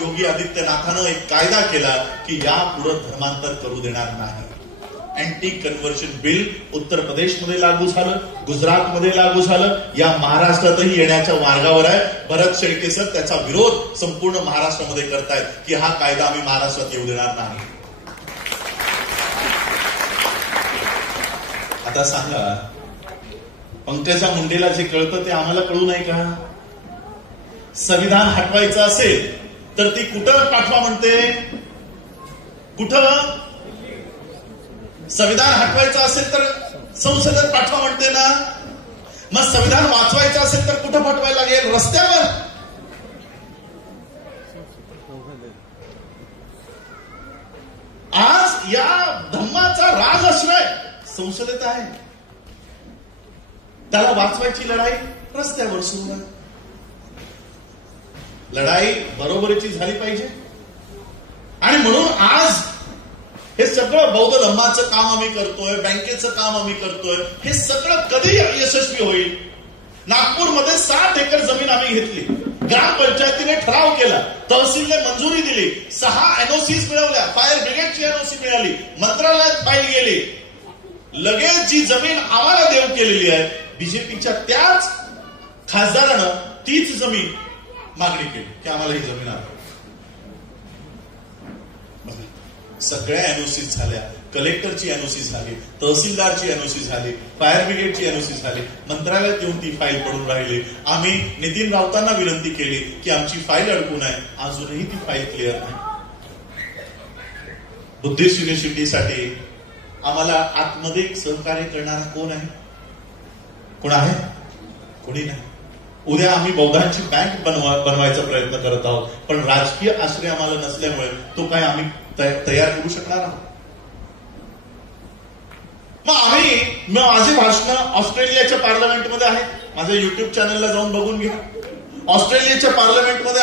योगी आदित्यनाथानं एक कायदा केला की यापुढे धर्मांतर करू देणार नाही. अँटी कन्व्हर्शन बिल उत्तर प्रदेशमध्ये लागू झालं, गुजरातमध्ये लागू झालं, या महाराष्ट्रातही येण्याच्या मार्गावर आहे. भरत शेळके सर त्याचा विरोध संपूर्ण महाराष्ट्रामध्ये करतायत की हा कायदा आम्ही महाराष्ट्रात येऊ देणार नाही. आता सांगा, पंकजा मुंडेला जे कळतं ते आम्हाला कळू नाही का? संविधान हटवायचं असेल तर ती कुठं पाठवा म्हणते? कुठं? संविधान हटवायचं असेल तर संसदेत पाठवा म्हणते ना. मग संविधान वाचवायचं असेल तर कुठं पाठवायला लागेल? रस्त्यावर. आज या धम्माचा राजआश्रय संसदेत आहे. त्याला वाचवायची लढाई रस्त्यावर सुरू आहे. लढाई बरोबरीची झाली पाहिजे. आणि म्हणून आज हे सगळं बौद्ध धम्माचं काम आम्ही करतोय, बँकेचं काम आम्ही करतोय, हे सगळं कधी यशस्वी होईल? नागपूरमध्ये 60 एकर जमीन आम्ही घेतली, ग्रामपंचायतीने ठराव केला, तहसीलने मंजुरी दिली, 6 एनओसीज मिळवल्या, फायर ब्रिगेडची एनओसी मिळाली, मंत्रालयात फाईल गेली. लगेच जी जमीन आम्हाला देऊ केलेली आहे, बीजेपीच्या त्याच खासदारानं तीच जमीन मागणी केली की आम्हाला ही जमीन आहे. सगळ्या एनओसी झाल्या, कलेक्टरची एनओसी झाली, तहसीलदारची एनओसी झाली, फायर ब्रिगेडची एनओसी झाली, मंत्रालयात येऊन ती फाईल पडून राहिली. आम्ही नितीन राऊतांना विनंती केली की आमची फाईल अडकून आहे, अजूनही ती फाईल क्लिअर नाही. बुद्धिस्ट युनिव्हर्सिटीसाठी आम्हाला आतमध्ये सहकार्य करणारा कोण आहे? कोण आहे? कोणी नाही. उद्या आम्ही बौद्धांची बँक बनवायचा प्रयत्न करत आहोत, पण राजकीय आश्रय आम्हाला नसल्यामुळे तो काय आम्ही तयार करू शकणार आहोत? मग माझे भाषण ऑस्ट्रेलियाच्या पार्लमेंटमध्ये आहे. माझ्या युट्यूब चॅनलला जाऊन बघून घ्या. ऑस्ट्रेलियाच्या पार्लमेंटमध्ये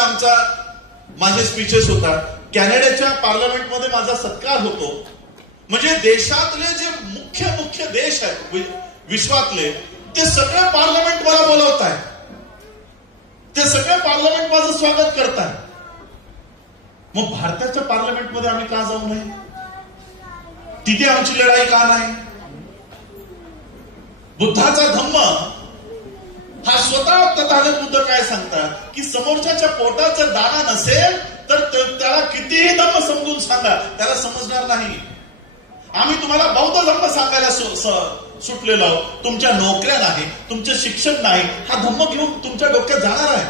माझे स्पीचेस होतात. कॅनडाच्या पार्लमेंटमध्ये माझा सत्कार होतो. म्हणजे देशातले जे मुख्य देश आहेत विश्वातले, ते सगळे पार्लमेंट मला बोलवत आहेत. ते सगळे पार्लमेंट माझं स्वागत करतात. मग भारताच्या पार्लमेंटमध्ये आम्ही का जाऊ नये? तिथे आमची लढाई का नाही? बुद्धाचा धम्म हा स्वतः तथागत बुद्ध काय सांगतात की समोरच्याच्या पोटात जर दाणा नसेल तर त्याला कितीही धम्म समजून सांगा, त्याला समजणार नाही. आम्ही तुम्हाला बौद्ध धम्म सांगायला सुटलेलो आहोत. तुमच्या नोकऱ्या नाही, तुमचं शिक्षण नाही, हा धम्म घेऊन तुमच्या डोक्यात जाणार आहे.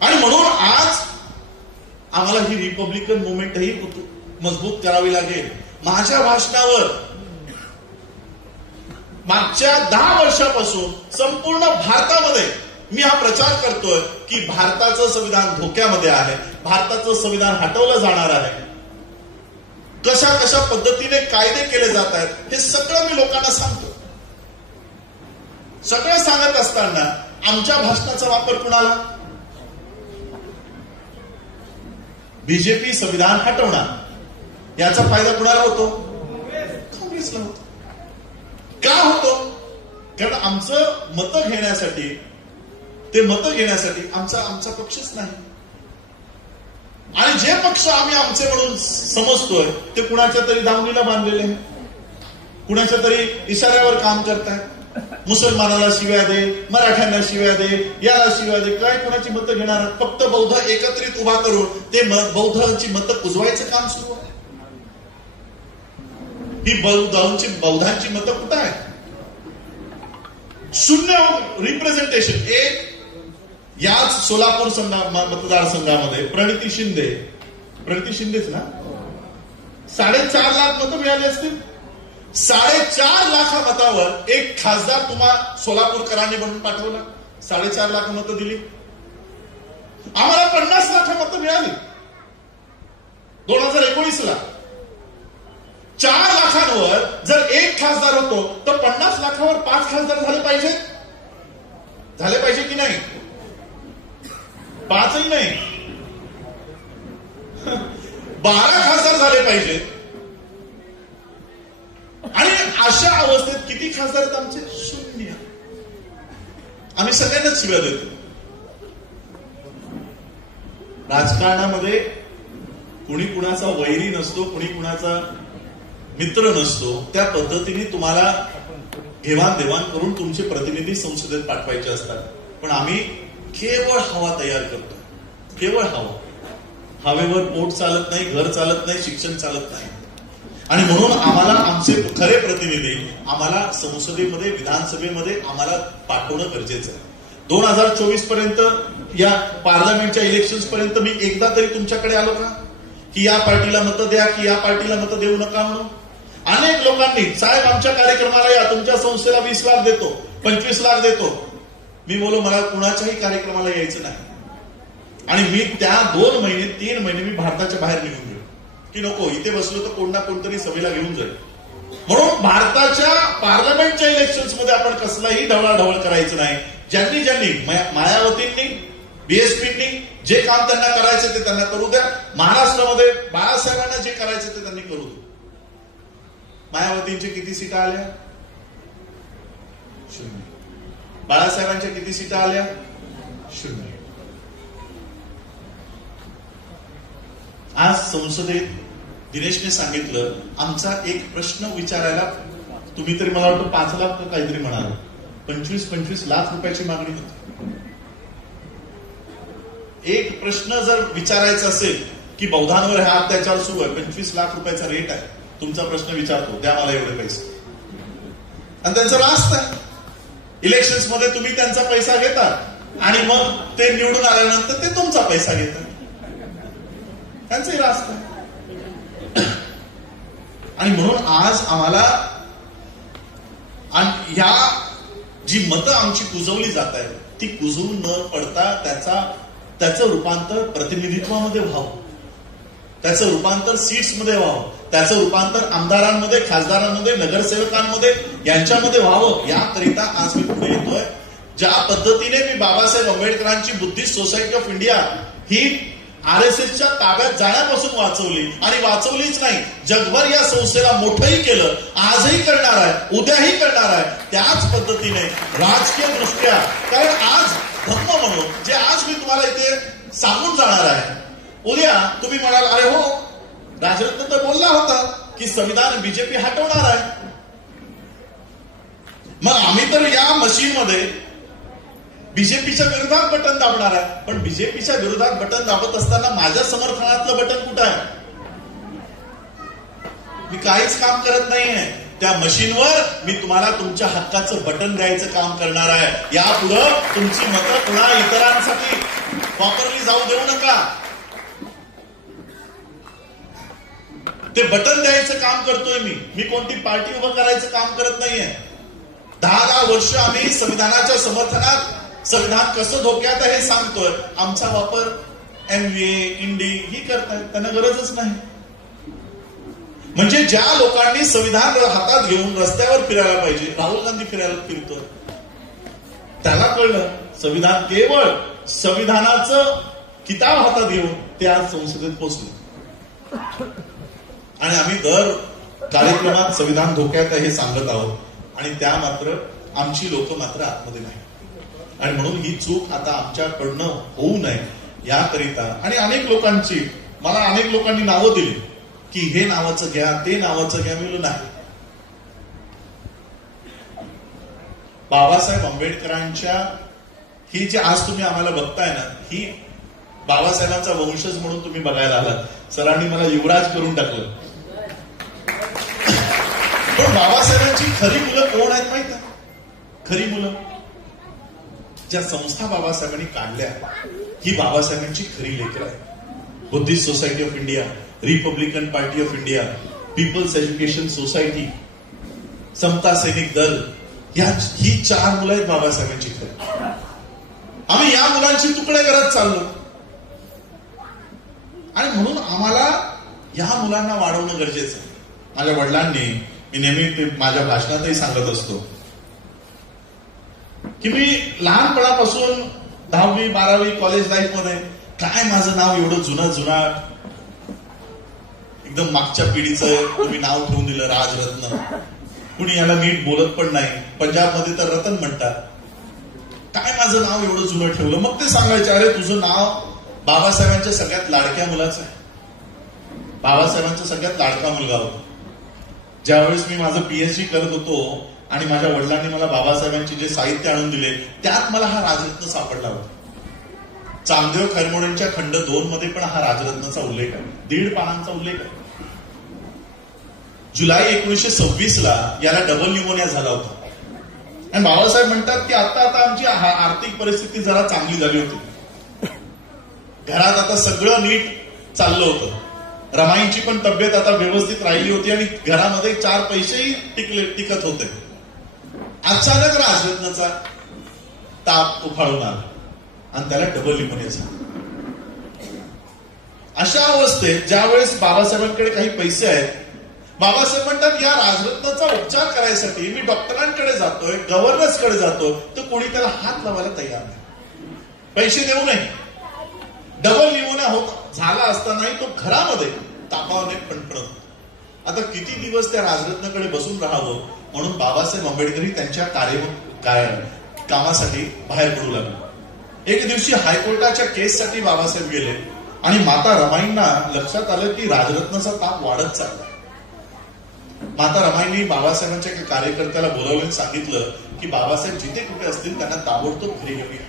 आणि म्हणून आज आम्हाला ही रिपब्लिकन मुवमेंटही मजबूत करावी लागेल. माझ्या भाषणावर मागच्या 10 वर्षापासून संपूर्ण भारतामध्ये मी हा प्रचार करतोय की भारताचं संविधान धोक्यामध्ये आहे, भारताचं संविधान हटवलं जाणार आहे, कशा पद्धतीने कायदे केले जात आहेत, हे सगळं मी लोकांना सांगतो. सगळं सांगत असताना आमच्या भाषणाचा वापर कुणाला? बीजेपी संविधान हटवणार याचा फायदा कुणाला होतो? काँग्रेसला होतो. का होतो? कारण आमचं मतं घेण्यासाठी आमचा पक्षच नाही. आणि जे पक्ष आम्ही आमचे म्हणून समजतोय ते कुणाच्या तरी दावणीला बांधलेले आहे, कुणाच्या तरी इशाऱ्यावर काम करतायत. मुसलमानाला शिव्या दे, मराठ्यांना शिव्या दे, याला शिव्या दे. काय कुणाची मतं घेणार? फक्त बौद्ध एकत्रित उभा करून ते बौद्धांची मतं कुजवायचं काम सुरू आहे. ही बौद्धांची मतं कुठं आहेत? शून्य रिप्रेझेंटेशन. एक याच सोलापूर मतदारसंघामध्ये प्रणिती शिंदेच ना, 4.5 लाख मतं मिळाली असतील. 4.5 लाख मतावर एक खासदार तुम्हाला सोलापूरकरांनी म्हणून पाठवला. 4.5 लाख मतं दिली. आम्हाला 50 लाख मतं मिळाली 2019ला. 4 लाखांवर जर एक खासदार होतो तर 50 लाखावर 5 खासदार झाले पाहिजे की नाही? 5ही नाही, 12 खासदार झाले पाहिजेत. आणि अशा अवस्थेत किती खासदार आहेत आमचे? 0. आम्ही सगळ्यांनाच शिव्या देतो. राजकारणामध्ये कुणी कुणाचा वैरी नसतो, कुणी कुणाचा मित्र नसतो. त्या पद्धतीने तुम्हाला घेवाणदेवाण करून तुमचे प्रतिनिधी संसदेत पाठवायचे असतात. पण आम्ही केवळ हवा तयार करतो, केवळ हवा. हवेवर पोट चालत नाही, घर चालत नाही, शिक्षण चालत नाही. आणि म्हणून आम्हाला आमचे खरे प्रतिनिधी आम्हाला संसदेमध्ये, विधानसभेमध्ये आम्हाला पाठवणं गरजेचं आहे. 2024 पर्यंत, या पार्लमेंटच्या इलेक्शन्स पर्यंत मी एकदा तरी तुमच्याकडे आलो का की या पार्टीला मतं द्या, की या पार्टीला मतं देऊ नका म्हणून? अनेक लोकांनी, साहेब आमच्या कार्यक्रमाला या, तुमच्या संस्थेला 20 लाख देतो, 25 लाख देतो. मी बोलो मला कुणाच्याही कार्यक्रमाला यायचं नाही. आणि मी त्या 2 महिने 3 महिने मी भारताच्या बाहेर निघून गेलो की नको, इथे बसलो तर कोण ना कोणतरी सभेला घेऊन जाईल. म्हणून भारताच्या पार्लमेंटच्या इलेक्शन्स मध्ये आपण कसलाही ढवळाढवळ करायचं नाही. ज्यांनी ज्यांनी मायावतींनी, बीएसपींनी जे काम त्यांना करायचं ते त्यांना करू द्या. महाराष्ट्रामध्ये बाळासाहेबांना जे करायचं ते त्यांनी करू द्या. मायावतींच्या किती सीटा आल्या? 0. बाळासाहेबांच्या किती सीटा आल्या? 0. आज संसदेत दिनेशने सांगितलं, आमचा एक प्रश्न विचारायला तुम्ही तरी मला वाटतं 5 लाख काहीतरी म्हणाल, 25 लाख रुपयाची मागणी होती. एक प्रश्न जर विचारायचा असेल की बौद्धांवर हा अत्याचार सुरू आहे, 25 लाख रुपयाचा रेट आहे, तुमचा प्रश्न विचारतो, द्या मला एवढे पैसे. आणि त्यांचं रास्त आहे. इलेक्शन्स मध्ये तुम्ही त्यांचा पैसा घेता आणि मग ते निवडून आल्यानंतर ते तुमचा पैसा घेतात. त्यांचंही रास्त आहे. आणि म्हणून आज आम्हाला ह्या जी मतं आमची कुजवली जात आहेत ती कुजवून न पडता त्याचं रूपांतर प्रतिनिधित्वामध्ये व्हावं, त्याचं रूपांतर सीट्समध्ये व्हावं, त्याचं रूपांतर आमदारांमध्ये, खासदारांमध्ये, नगरसेवकांमध्ये यांच्यामध्ये व्हावं. याकरिता आज मी पुढे येतोय. ज्या पद्धतीने मी बाबासाहेब आंबेडकरांची बुद्धिस्ट सोसायटी ऑफ इंडिया ही RSSच्या ताब्यात जाण्यापासून वाचवली, आणि वाचवलीच नाही, जगभर या संस्थेला मोठंही केलं, आजही करणार आहे, उद्याही करणार आहे. त्याच पद्धतीने राजकीय दृष्ट्या, कारण आज धम्म म्हणून जे आज मी तुम्हाला इथे सांगून जाणार आहे, उद्या तुम्ही म्हणाल अरे हो, राजरत्न तर बोलला होता की संविधान बीजेपी हटवणार आहे. मग आम्ही तर या मशीनमध्ये बीजेपीच्या विरोधात बटन दाबणार आहे. पण बीजेपीच्या विरोधात बटन दाबत असताना माझ्या समर्थनातलं बटन कुठं आहे? मी काहीच काम करत नाहीये. त्या मशीनवर मी तुम्हाला तुमच्या हक्काचं बटन द्यायचं काम करणार आहे. यापुढं तुमची मतं पुन्हा इतरांसाठी वापरली जाऊ देऊ नका. ते बटन द्यायचं काम करतोय मी कोणती पार्टी उभं करायचं काम करत नाहीये. 10 वर्ष आम्ही संविधानाच्या समर्थनात, संविधान कसं धोक्यात आहे हे सांगतोय. आमचा वापर MVA, इंडी ही करतायत, त्यांना गरजच नाही. म्हणजे ज्या लोकांनी संविधान हातात घेऊन रस्त्यावर फिरायला पाहिजे, राहुल गांधी फिरतोय, त्याला कळलं संविधान केवळ संविधानाचं किताब हातात घेऊन ते आज संसदेत पोहोचले. आणि आम्ही दर कार्यक्रमात संविधान धोक्यात आहे हे सांगत आहोत, आणि त्या मात्र आमची लोक मात्र आतमध्ये नाही. आणि म्हणून ही चूक आता आमच्याकडनं होऊ नये याकरिता, आणि अनेक लोकांनी नावं दिली की हे नावाचं घ्या, ते नावाचं घ्या. मी नाही. बाबासाहेब आंबेडकरांच्या ही जी आज तुम्ही आम्हाला बघताय ना, ही बाबासाहेबांचा वंशज म्हणून तुम्ही बघायला आलात. सरांनी मला युवराज करून टाकलं. पण बाबासाहेबांची खरी मुलं कोण आहेत माहित आहे? खरी मुलं ज्या संस्था बाबासाहेबांनी काढल्या, ही बाबासाहेबांची खरी लेकरं आहे. Buddhist Society of India, Republican Party of India, Peoples Education Society, Samata Sainik दल, ही 4 मुलं आहेत बाबासाहेबांची खरी. आम्ही या मुलांची तुकडे करत चाललो, आणि म्हणून आम्हाला या मुलांना वाढवणं गरजेचं आहे. माझ्या वडिलांनी, मी नेहमी माझ्या भाषणातही सांगत असतो की मी लहानपणापासून 10वी 12वी कॉलेज लाईफ मध्ये काय माझं नाव एवढं जुनाट, एकदम मागच्या पिढीचं तुम्ही नाव ठेवून दिलं राजरत्न. कुणी याला नीट बोलत पण नाही. पंजाबमध्ये तर रतन म्हणतात. काय माझं नाव एवढं जुनं ठेवलं? मग ते सांगायचे अरे तुझं नाव बाबासाहेबांच्या सगळ्यात लाडक्या मुलाचं आहे. बाबासाहेबांचा सगळ्यात लाडका मुलगा होता. ज्यावेळेस मी माझं पीएचडी करत होतो आणि माझ्या वडिलांनी मला बाबासाहेबांचे जे साहित्य आणून दिले त्यात मला हा राजरत्न सापडला होता. चांगदेव खैरमोडेंच्या खंड 2 मध्ये पण हा राजरत्नाचा उल्लेख आहे. 1.5 पानांचा उल्लेख आहे. जुलै 1926 ला याला डबल न्यूमोनिया झाला होता. आणि बाबासाहेब म्हणतात की आता आमची आर्थिक परिस्थिती जरा चांगली झाली होती. घरात आता सगळं नीट चाललं होतं. रमाईंची पण तब्येत आता व्यवस्थित राहिली होती आणि घरामध्ये 4 पैसेही टिकत होते. अचानक राजरत्नाचा ताप उफाळून आला आणि त्याला डबल न्यूमोनिया झाला. अशा अवस्थेत ज्यावेळेस बाबासाहेबांकडे काही पैसे आहेत, बाबासाहेब म्हणतात या राजरत्नाचा उपचार करायसाठी मी डॉक्टरांकडे जातोय, गव्हर्नर्सकडे जातो, तर कोणी त्याला हात लावायला तयार नाही. पैसे देऊ नये. डबल न्यूमोनिया झाला असतानाही तो घरामध्ये तापाने फणफणत. आता किती दिवस त्या राजरत्नाकडे बसून राहावं म्हणून बाबासाहेब आंबेडकरही त्यांच्या कामासाठी बाहेर पडू लागले. एक दिवशी हायकोर्टाच्या केससाठी बाबासाहेब गेले आणि माता रमाईंना लक्षात आलं की राजरत्नाचा ताप वाढत चालला. माता रमाईंनी बाबासाहेबांच्या एका कार्यकर्त्याला बोलावून सांगितलं की बाबासाहेब जिथे कुठे असतील त्यांना ताबडतोब घरी घेऊन या.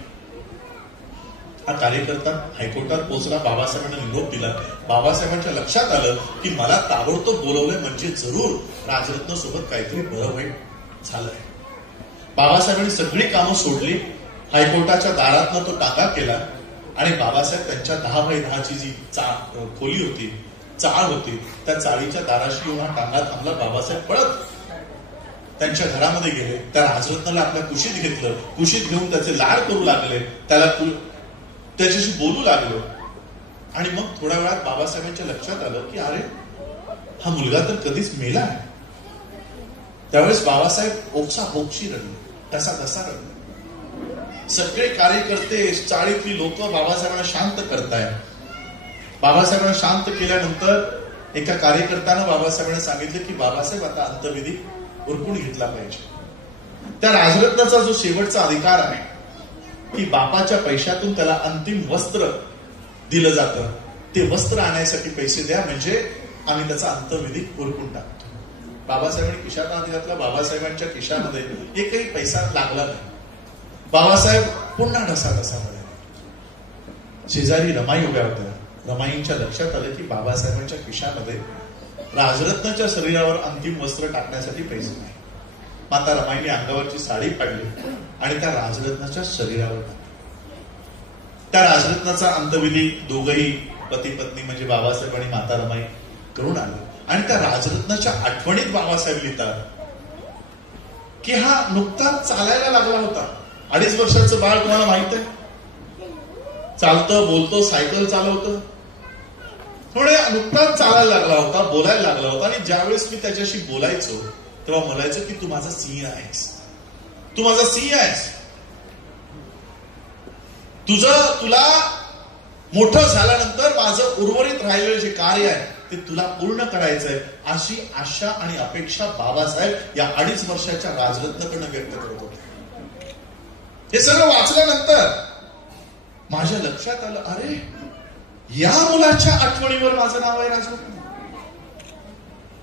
हा कार्यकर्ता हायकोर्टात पोहोचला, बाबासाहेबांना निरोप दिला. बाबासाहेबांच्या लक्षात आलं की मला ताबडतोब बोलवलंय म्हणजे जरूर राजरत्न सोबत काहीतरी बरं वाईट झालंय. बाबासाहेबांनी सगळी कामं सोडली. हायकोर्टाच्या दारातनं तो टाका केला आणि बाबासाहेब त्यांच्या 10x10 जी खोली होती, चाळ होती, त्या चाळीच्या दाराशी येऊन हा टांगा थांबला. बाबासाहेब पळत त्यांच्या घरामध्ये गेले. त्या राजरत्नाला आपल्या कुशीत घेतलं. कुशीत घेऊन त्याचे लाड करू लागले, त्याच्याशी बोलू लागलो. आणि मग थोड्या वेळात बाबासाहेबांच्या लक्षात आलं की अरे हा मुलगा तर कधीच मेला आहे. त्यावेळेस बाबासाहेब ओक्साबोक्षी रडले, कसा रडले. सगळे कार्यकर्ते, चाळीतली लोक बाबासाहेबांना शांत करतायत. बाबासाहेबांना शांत केल्यानंतर एका कार्यकर्त्यानं बाबासाहेबांना सांगितलं की बाबासाहेब आता अंत्यविधी उरकून घेतला पाहिजे. त्या राजरत्नाचा जो शेवटचा अधिकार आहे की बापाच्या पैशातून त्याला अंतिम वस्त्र दिलं जातं, ते वस्त्र आणण्यासाठी पैसे द्या म्हणजे आम्ही त्याचा अंत्यविधी उरकून टाकतो. बाबासाहेबांनी खिशात हात घातला. बाबासाहेबांच्या खिशामध्ये एकही पैसा लागला नाही. बाबासाहेब पुन्हा ढसाढसामध्ये. शेजारी रमाई उभ्या होत्या. रमाईंच्या लक्षात आलं की बाबासाहेबांच्या खिशामध्ये राजरत्नाच्या शरीरावर अंतिम वस्त्र टाकण्यासाठी पैसे नाही. माता रमाईने अंगावरची साडी काढली आणि त्या राजरत्नाच्या शरीरावर टाकली. त्या राजरत्नाचा अंत्यविधी दोघही पती पत्नी म्हणजे बाबासाहेब आणि माता रमाई करून आले. आणि त्या राजरत्नाच्या आठवणीत बाबासाहेब लिहितात की हा नुकताच चालायला लागला होता. 2.5 वर्षाचं बाळ तुम्हाला माहित आहे, चालतं, बोलतो, सायकल चालवतं. थोडे नुकताच चालायला लागला होता, बोलायला लागला होता. आणि ज्यावेळेस मी त्याच्याशी बोलायचो तेव्हा म्हणायचं की तू माझा सिंह आहेस, तू माझा सिंह आहेस. तुला मोठं झाल्यानंतर माझं उर्वरित राहिलेलं जे कार्य आहे ते तुला पूर्ण करायचंय अशी आशा आणि अपेक्षा बाबासाहेब या 2.5 वर्षाच्या राजरत्नाकडनं व्यक्त करत होते. हे सगळं वाचल्यानंतर माझ्या लक्षात आलं अरे या मुलाच्या आठवणीवर माझं नाव आहे राजरत्न.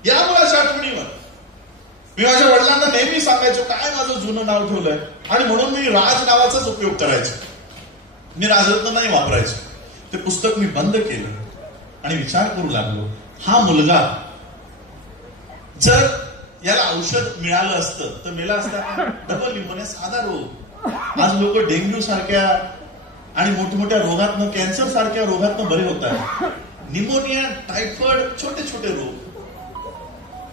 या मुलाच्या आठवणीवर मी माझ्या वडिलांना नेहमी सांगायचो काय माझं जुनं नाव ठेवलंय आणि म्हणून मी राज नावाचाच उपयोग करायचो, मी राजरत्न नाही वापरायचो. ते पुस्तक मी बंद केलं आणि विचार करू लागलो हा मुलगा जर याला औषध मिळालं असतं तर मेला असता का? डबल न्यूमोनिया साधा रोग. आज लोक डेंग्यू सारख्या आणि मोठमोठ्या रोगातनं, कॅन्सर सारख्या रोगातनं बरे होत आहेत. निमोनिया, टायफॉइड, छोटे छोटे रोग.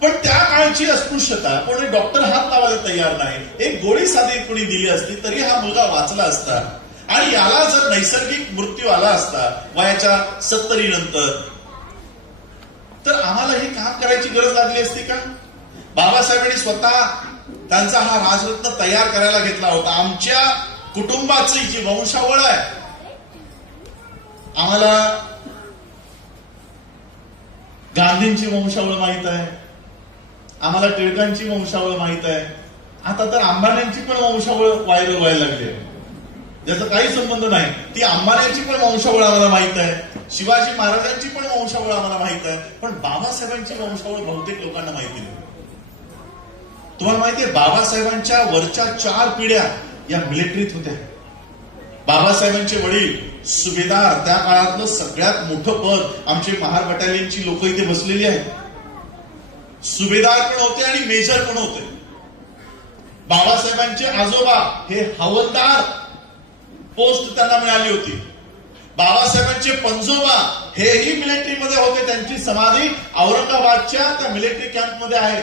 पण त्या काळची अस्पृश्यता, कोणी डॉक्टर हात लावायला तयार नाही. एक गोळी साधी कोणी दिली असती तरी हा मुलगा वाचला असता. आणि याला जर नैसर्गिक मृत्यू आला असता वयाच्या 70 नंतर तर आम्हाला हे काम करायची गरज लागली असती का? बाबासाहेबांनी स्वतः त्यांचा हा राजरत्न तयार करायला घेतला होता. आमच्या कुटुंबाची जी वंशावळ आहे, आम्हाला गांधींची वंशावळ माहित आहे, आम्हाला टिळकांची वंशावळ माहित आहे, आता तर अंबानींची पण वंशावळ व्हायला लागली आहे. ज्याचा काही संबंध नाही. ती अंबानीची पण वंशावळ आम्हाला माहित आहे, शिवाजी महाराजांची पण वंशावळ आम्हाला माहित आहे, पण बाबासाहेबांची वंशावळ बहुतेक लोकांना माहिती नाही. तुम्हाला माहितीये बाबासाहेबांच्या वरच्या 4 पिढ्या या मिलिटरीत होत्या. बाबासाहेबांचे वडील सुभेदार, त्या काळातलं सगळ्यात मोठं पद आमचे महार बटालियनची लोक इथे बसलेली आहेत. सुभेदार पण होते आणि मेजर पण होते. बाबासाहेबांचे आजोबा हे हवालदार पोस्ट त्यांना मिळाली होती. बाबासाहेबांचे पंजोबा हेही मिलिटरीमध्ये होते. त्यांची समाधी औरंगाबादच्या त्या मिलिटरी कॅम्पमध्ये आहे.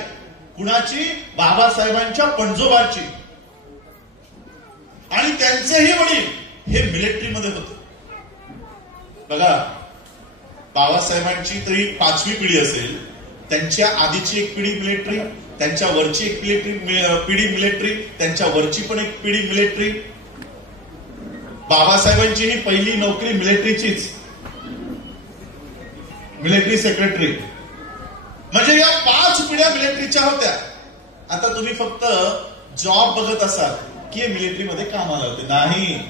कुणाची? बाबासाहेबांच्या पंजोबाची. आणि त्यांचेही वडील हे मिलिटरीमध्ये होते. बघा, बाबासाहेबांची तरी 5वी पिढी असेल, त्यांच्या आधीची एक पिढी मिलिटरी, त्यांच्या वरची एक पिढी मिलिटरी, त्यांच्या वरची पण एक पिढी मिलिटरी. बाबासाहेबांची ही पहिली नोकरी मिलिटरीचीच, मिलिटरी सेक्रेटरी. म्हणजे या 5 पिढ्या मिलिटरीच्या होत्या. आता तुम्ही फक्त जॉब बघत असाल की हे मिलिटरीमध्ये कामाला होते. नाही,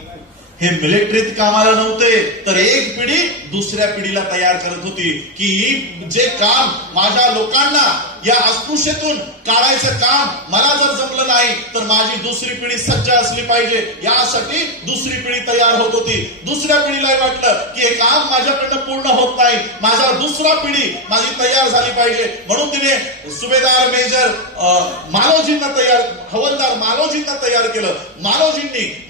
हे मिलिटरीत कामाला नव्हते, तर एक पिढी दुसऱ्या पिढीला तयार करत होती की ही जे काम माझ्या लोकांना या अस्पृश्यतेतून काढायचं काम मला जर जमलं नाही तर माझी दुसरी पिढी सज्ज असली पाहिजे. यासाठी दुसरी पिढी तयार होत होती. दुसऱ्या पिढीलाही वाटलं की हे काम माझ्याकडनं पूर्ण होत नाही, माझा दुसरा पिढी माझी तयार झाली पाहिजे. म्हणून तिने सुभेदार मेजर हवालदार मालोजींना तयार केलं.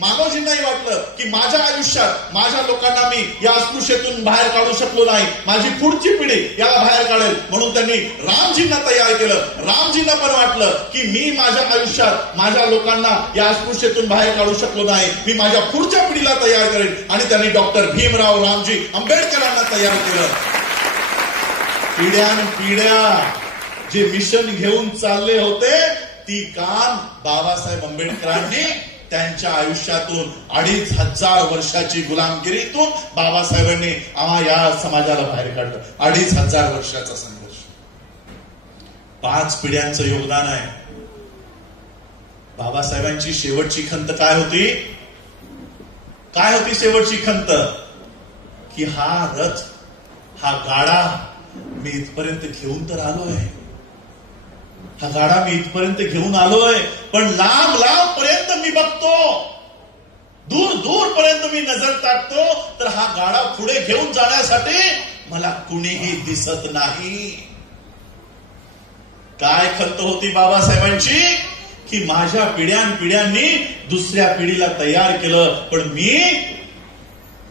मालोजींनाही वाटलं की माझ्या आयुष्यात माझ्या लोकांना मी या अस्पृश्यतेतून बाहेर काढू शकलो नाही, माझी पुढची पिढी याला बाहेर काढेल. म्हणून त्यांनी रामजींना तयार केलं. रामजींना पण वाटलं की मी माझ्या आयुष्यात माझ्या लोकांना या अस्पृश्यतेतून बाहेर काढू शकलो नाही, मी माझ्या पुढच्या पिढीला तयार करेन. आणि त्यांनी डॉक्टर भीमराव रामजी आंबेडकरांना तयार केलं. पिढ्या जे मिशन घेऊन चालले होते ती काम बाबासाहेब आंबेडकरांनी त्यांच्या आयुष्यातून 2500 वर्षाची गुलामगिरीतून बाबासाहेबांनी या समाजाला बाहेर काढलं. 2500 वर्षाचा संघर्ष, 5 पिढ्यांचं योगदान आहे. बाबासाहेबांची शेवटची खंत काय होती? शेवटची खंत? की हा रथ, हा गाडा मी इथपर्यंत घेऊन तर आलोय, हा गाडा मी इथपर्यंत घेऊन आलोय, पण लांब पर्यंत मी बघतो, दूर पर्यंत मी नजर टाकतो, तर हा गाडा पुढे घेऊन जाण्यासाठी मला कुणीही दिसत नाही. काय खंत होती बाबासाहेबांची? की माझ्या पिढ्यांनी दुसऱ्या पिढीला तयार केलं, पण मी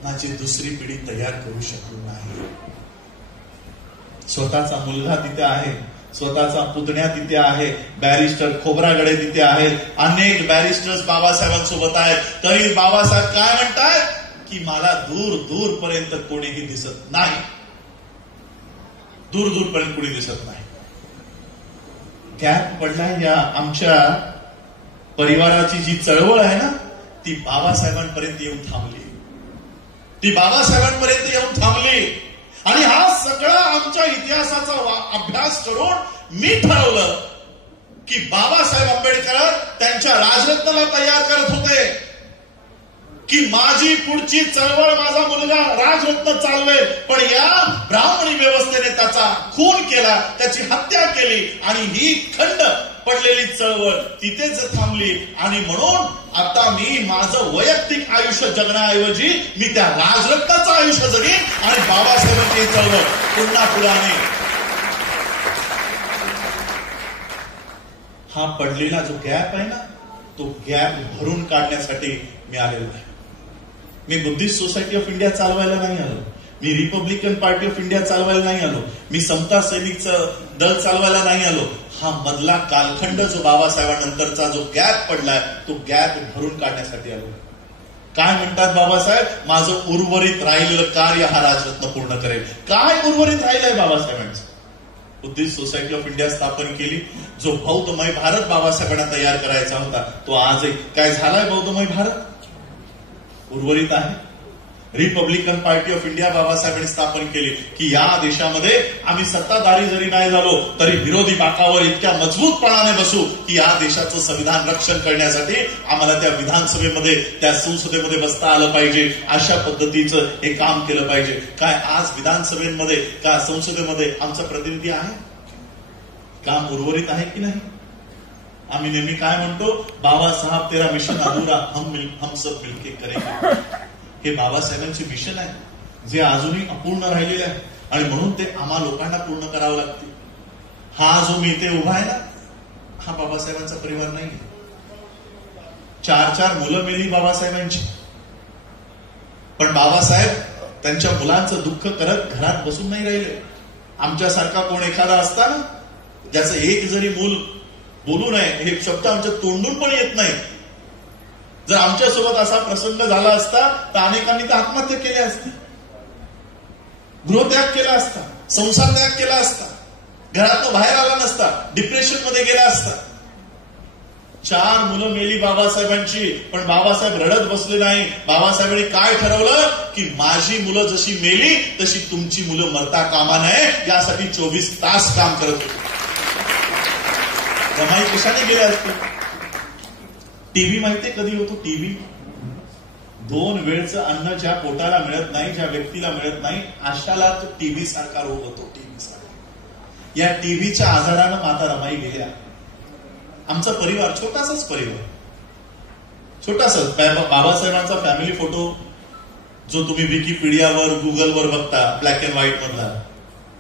माझी दुसरी पिढी तयार करू शकलो नाही. स्वतःचा मुलगा तिथे आहे, स्वतःचा पुतण्या तिथे आहे, बॅरिस्टर खोब्रागडे तिथे आहेत, अनेक बॅरिस्टर्स बाबासाहेबांसोबत आहेत. तरी बाबासाहेब काय म्हणतात की मला दूर पर्यंत कोणीही दिसत नाही, दूर पर्यंत कोणी दिसत नाही. गॅप पडला. या आमच्या परिवाराची जी चळवळ आहे ना ती बाबासाहेबांपर्यंत येऊन थांबली. आणि हा सगळा आमच्या इतिहासाचा अभ्यास करून मी ठरवलं की बाबासाहेब आंबेडकर त्यांच्या राजरत्नाला तयार करत होते की माझी पुढची चळवळ माझा मुलगा राजरत्न चालवेल, पण या ब्राह्मणी व्यवस्थेने त्याचा खून केला, त्याची हत्या केली आणि ही खंड पडलेली चळवळ तिथेच थांबली. आणि म्हणून आता मी माझं वैयक्तिक आयुष्य जगण्याऐवजी मी त्या राजरत्नाचं आयुष्य जगेन आणि बाबासाहेबांची चळवळ पुन्हा पुढे आणेन. हा पडलेला जो गॅप आहे ना तो गॅप भरून काढण्यासाठी मी आलेलो आहे. मी बुद्धिस्ट सोसायटी ऑफ इंडिया चालवायला नाही आलो, मी रिपब्लिकन पार्टी ऑफ इंडिया चालवायला नाही आलो, मी समता सैनिकचं दल चालवायला नाही आलो. हा मधला कालखंड जो बाबासाहेबांनंतरचा जो गॅप पडलाय तो गॅप भरून काढण्यासाठी आलो. काय म्हणतात बाबासाहेब? माझं उर्वरित राहिलेलं कार्य हा राजरत्न पूर्ण करेल. काय उर्वरित राहिलंय बाबासाहेबांचं? बुद्धिस्ट सोसायटी ऑफ इंडिया स्थापन केली. जो बौद्धमय भारत बाबासाहेबांना तयार करायचा होता तो आज काय झालाय? बौद्धमय भारत उर्वरित आहे. रिपब्लिकन पार्टी ऑफ इंडिया बाबासाहेबांनी स्थापन केली की या देशामध्ये आम्ही सत्ताधारी जरी नाही झालो तरी विरोधी बाकावर इतक्या मजबूतपणाने बसू की या देशाचं संविधान रक्षण करण्यासाठी आम्हाला त्या विधानसभेमध्ये त्या संसदेमध्ये बसता आलं पाहिजे. अशा पद्धतीचं हे काम केलं पाहिजे. काय आज विधानसभेमध्ये का संसदेमध्ये आमचा प्रतिनिधी आहे? काम उर्वरित आहे की नाही? आम्ही नेहमी काय म्हणतो, बाबासाहेब तेरा मिशन अधुरा, हम सब मिलके करेंगे. हे बाबासाहेबांचे मिशन आहे जे अजूनही अपूर्ण राहिलेले आहे आणि म्हणून ते आम्हा लोकांना पूर्ण करावं लागते. हा जो मी इथे उभा आहे ना, हा बाबासाहेबांचा परिवार नाही. 4 मुलं मेली बाबासाहेबांची, पण बाबासाहेब त्यांच्या मुलांचं दुःख करत घरात बसून नाही राहिले. आमच्यासारखा कोण एखादा असता ना, ज्याचं एक जरी मूल बोलू नये हे शब्द आमच्या तोंडून पण येत नाही, जर आमच्यासोबत असा प्रसंग झाला असता तर अनेकांनी तर आत्महत्या केल्या असत्या, गृहत्याग केला असता, संसार त्याग केला असता, घरातनं बाहेर आला नसता, डिप्रेशन मध्ये गेला असता. 4 मुलं मेली बाबासाहेबांची, पण बाबासाहेब रडत बसले नाही. बाबासाहेबांनी काय ठरवलं की माझी मुलं जशी मेली तशी तुमची मुलं मरता कामा नये, यासाठी 24 तास काम करत होते. रमाई कशाने गेले असते? टीव्ही माहितीये कधी होतो? टीव्ही 2 वेळचं अन्न ज्या पोटाला मिळत नाही, ज्या व्यक्तीला मिळत नाही, अशाला तो टीव्ही सारखा रोग होतो. टीव्ही सारखा. या टीव्हीच्या आजारानं माता रमाई गेल्या. आमचा परिवार छोटासाच परिवार, छोटासाच. बाबासाहेबांचा फॅमिली फोटो जो तुम्ही विकिपीडियावर गुगलवर बघता, ब्लॅक अँड व्हाईट मधला,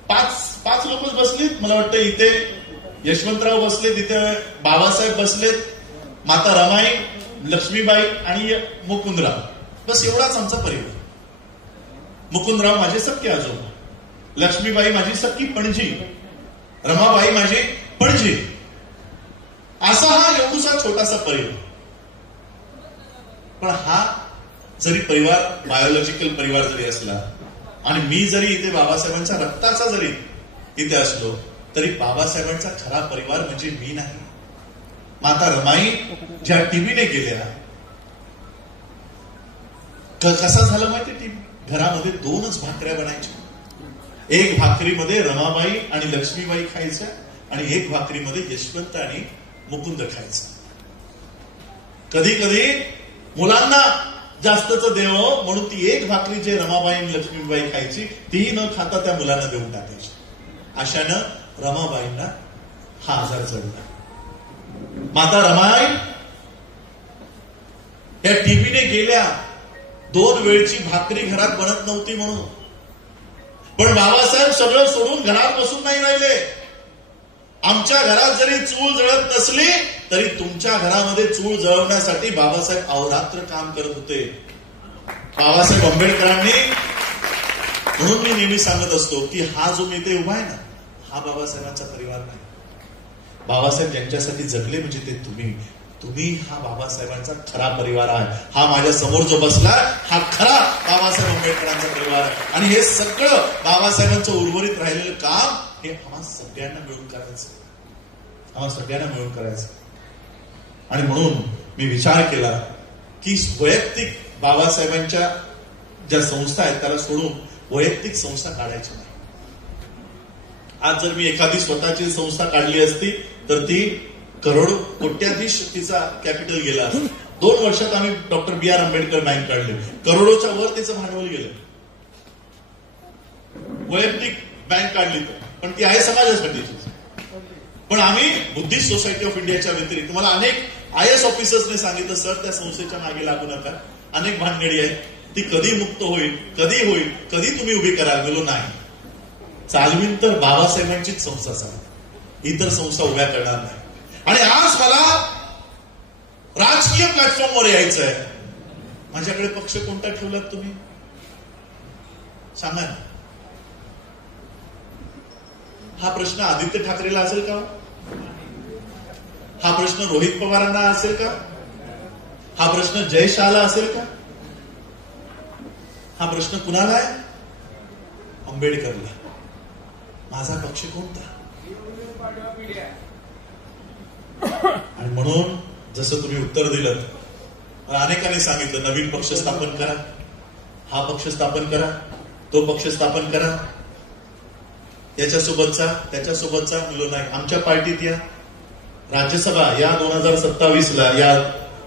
5 लोकच बसलीत. मला वाटतं इथे यशवंतराव बसलेत, इथे बाबासाहेब बसलेत, माता रमाई, लक्ष्मीबाई आणि मुकुंदराव. बस एवढाच आमचा परिवार. मुकुंदराव माझे सख्खे आजोबा, लक्ष्मीबाई माझी सख्खी पणजी, रमाबाई माझी पणजी. असा हा एवढूसा छोटासा परिवार. पण हा जरी परिवार बायोलॉजिकल परिवार जरी असला आणि मी जरी इथे बाबासाहेबांच्या रक्ताचा जरी इथे असलो तरी बाबासाहेबांचा खरा परिवार म्हणजे मी नाही. माता रमाई ज्या टीव्हीने गेल्या, कसा झालं माहिती? टीव्ही घरामध्ये 2च भाकऱ्या बनायच्या. एक भाकरीमध्ये रमाबाई आणि लक्ष्मीबाई खायच्या आणि एक भाकरीमध्ये यशवंत आणि मुकुंद खायचं. कधी कधी मुलांना जास्तच देव म्हणून ती एक भाकरी जे रमाबाई आणि लक्ष्मीबाई खायची ती न खाता त्या मुलांना देऊन टाकायची. अशानं रमाबाईंना हा आजार चढला. माता रमाई या टीव्हीने गेल्या. 2 वेळची भाकरी घरात बनत नव्हती म्हणून. पण बाबासाहेब सगळं सोडून घरात बसून नाही राहिले. आमच्या घरात जरी चूल जळत नसली तरी तुमच्या घरामध्ये चूल जळवण्यासाठी बाबासाहेब अहोरात्र काम करत होते. बाबासाहेब आंबेडकरांनी, म्हणून मी नेहमी सांगत असतो की हा जो नेते उभा आहे ना, हा बाबासाहेबांचा परिवार नाही. बाबासाहेब ज्यांच्यासाठी जगले म्हणजे ते तुम्ही हा बाबासाहेबांचा खरा परिवार आहे. हा माझ्या समोर जो बसला हा खरा बाबासाहेब आंबेडकरांचा परिवार आहे. आणि हे सगळं बाबासाहेबांचं उर्वरित राहिलेलं काम हे आम्हा सगळ्यांना मिळून करायचं. आणि म्हणून मी विचार केला की वैयक्तिक बाबासाहेबांच्या ज्या संस्था आहेत त्याला सोडून वैयक्तिक संस्था काढायची नाही. आज जर मी एखादी स्वतःची संस्था काढली असती तर ती करोडो कोट्याधीश तिचा कॅपिटल गेला असता. 2 वर्षात आम्ही डॉक्टर बी आर आंबेडकर बँक काढली, करोडोच्या वर तिचं भांडवल गेलं. वैयक्तिक बँक काढली पण ती आहे समाजासाठीची. पण आम्ही बुद्धिस्ट सोसायटी ऑफ इंडियाच्या व्यतिरिक्त मला अनेक IAS ऑफिसर्सने सांगितलं, सर त्या संस्थेच्या मागे लागू नका, अनेक भानगडी आहेत, ती कधी मुक्त होईल, कधी तुम्ही उभी कराल. गेलो नाही, चालवीन तर बाबासाहेबांचीच संस्था चालवी, इतर संस्था उभ्या करणार नाही. आणि आज मला राजकीय प्लॅटफॉर्मवर यायचं आहे. माझ्याकडे पक्ष कोणता ठेवलात तुम्ही सांगा ना. हा प्रश्न आदित्य ठाकरेला असेल का? हा प्रश्न रोहित पवारांना असेल का? हा प्रश्न जय शहाला असेल का? हा प्रश्न कुणाला आहे? आंबेडकरला. माझा पक्ष कोणता? आणि म्हणून जसं तुम्ही उत्तर दिलं, अनेकांनी सांगितलं नवीन पक्ष स्थापन करा. हा पक्ष स्थापन करा, तो पक्ष स्थापन करा, याच्यासोबतचा त्याच्यासोबतचा. मिळलो नाही. आमच्या पार्टीत या राज्यसभा या 2027ला या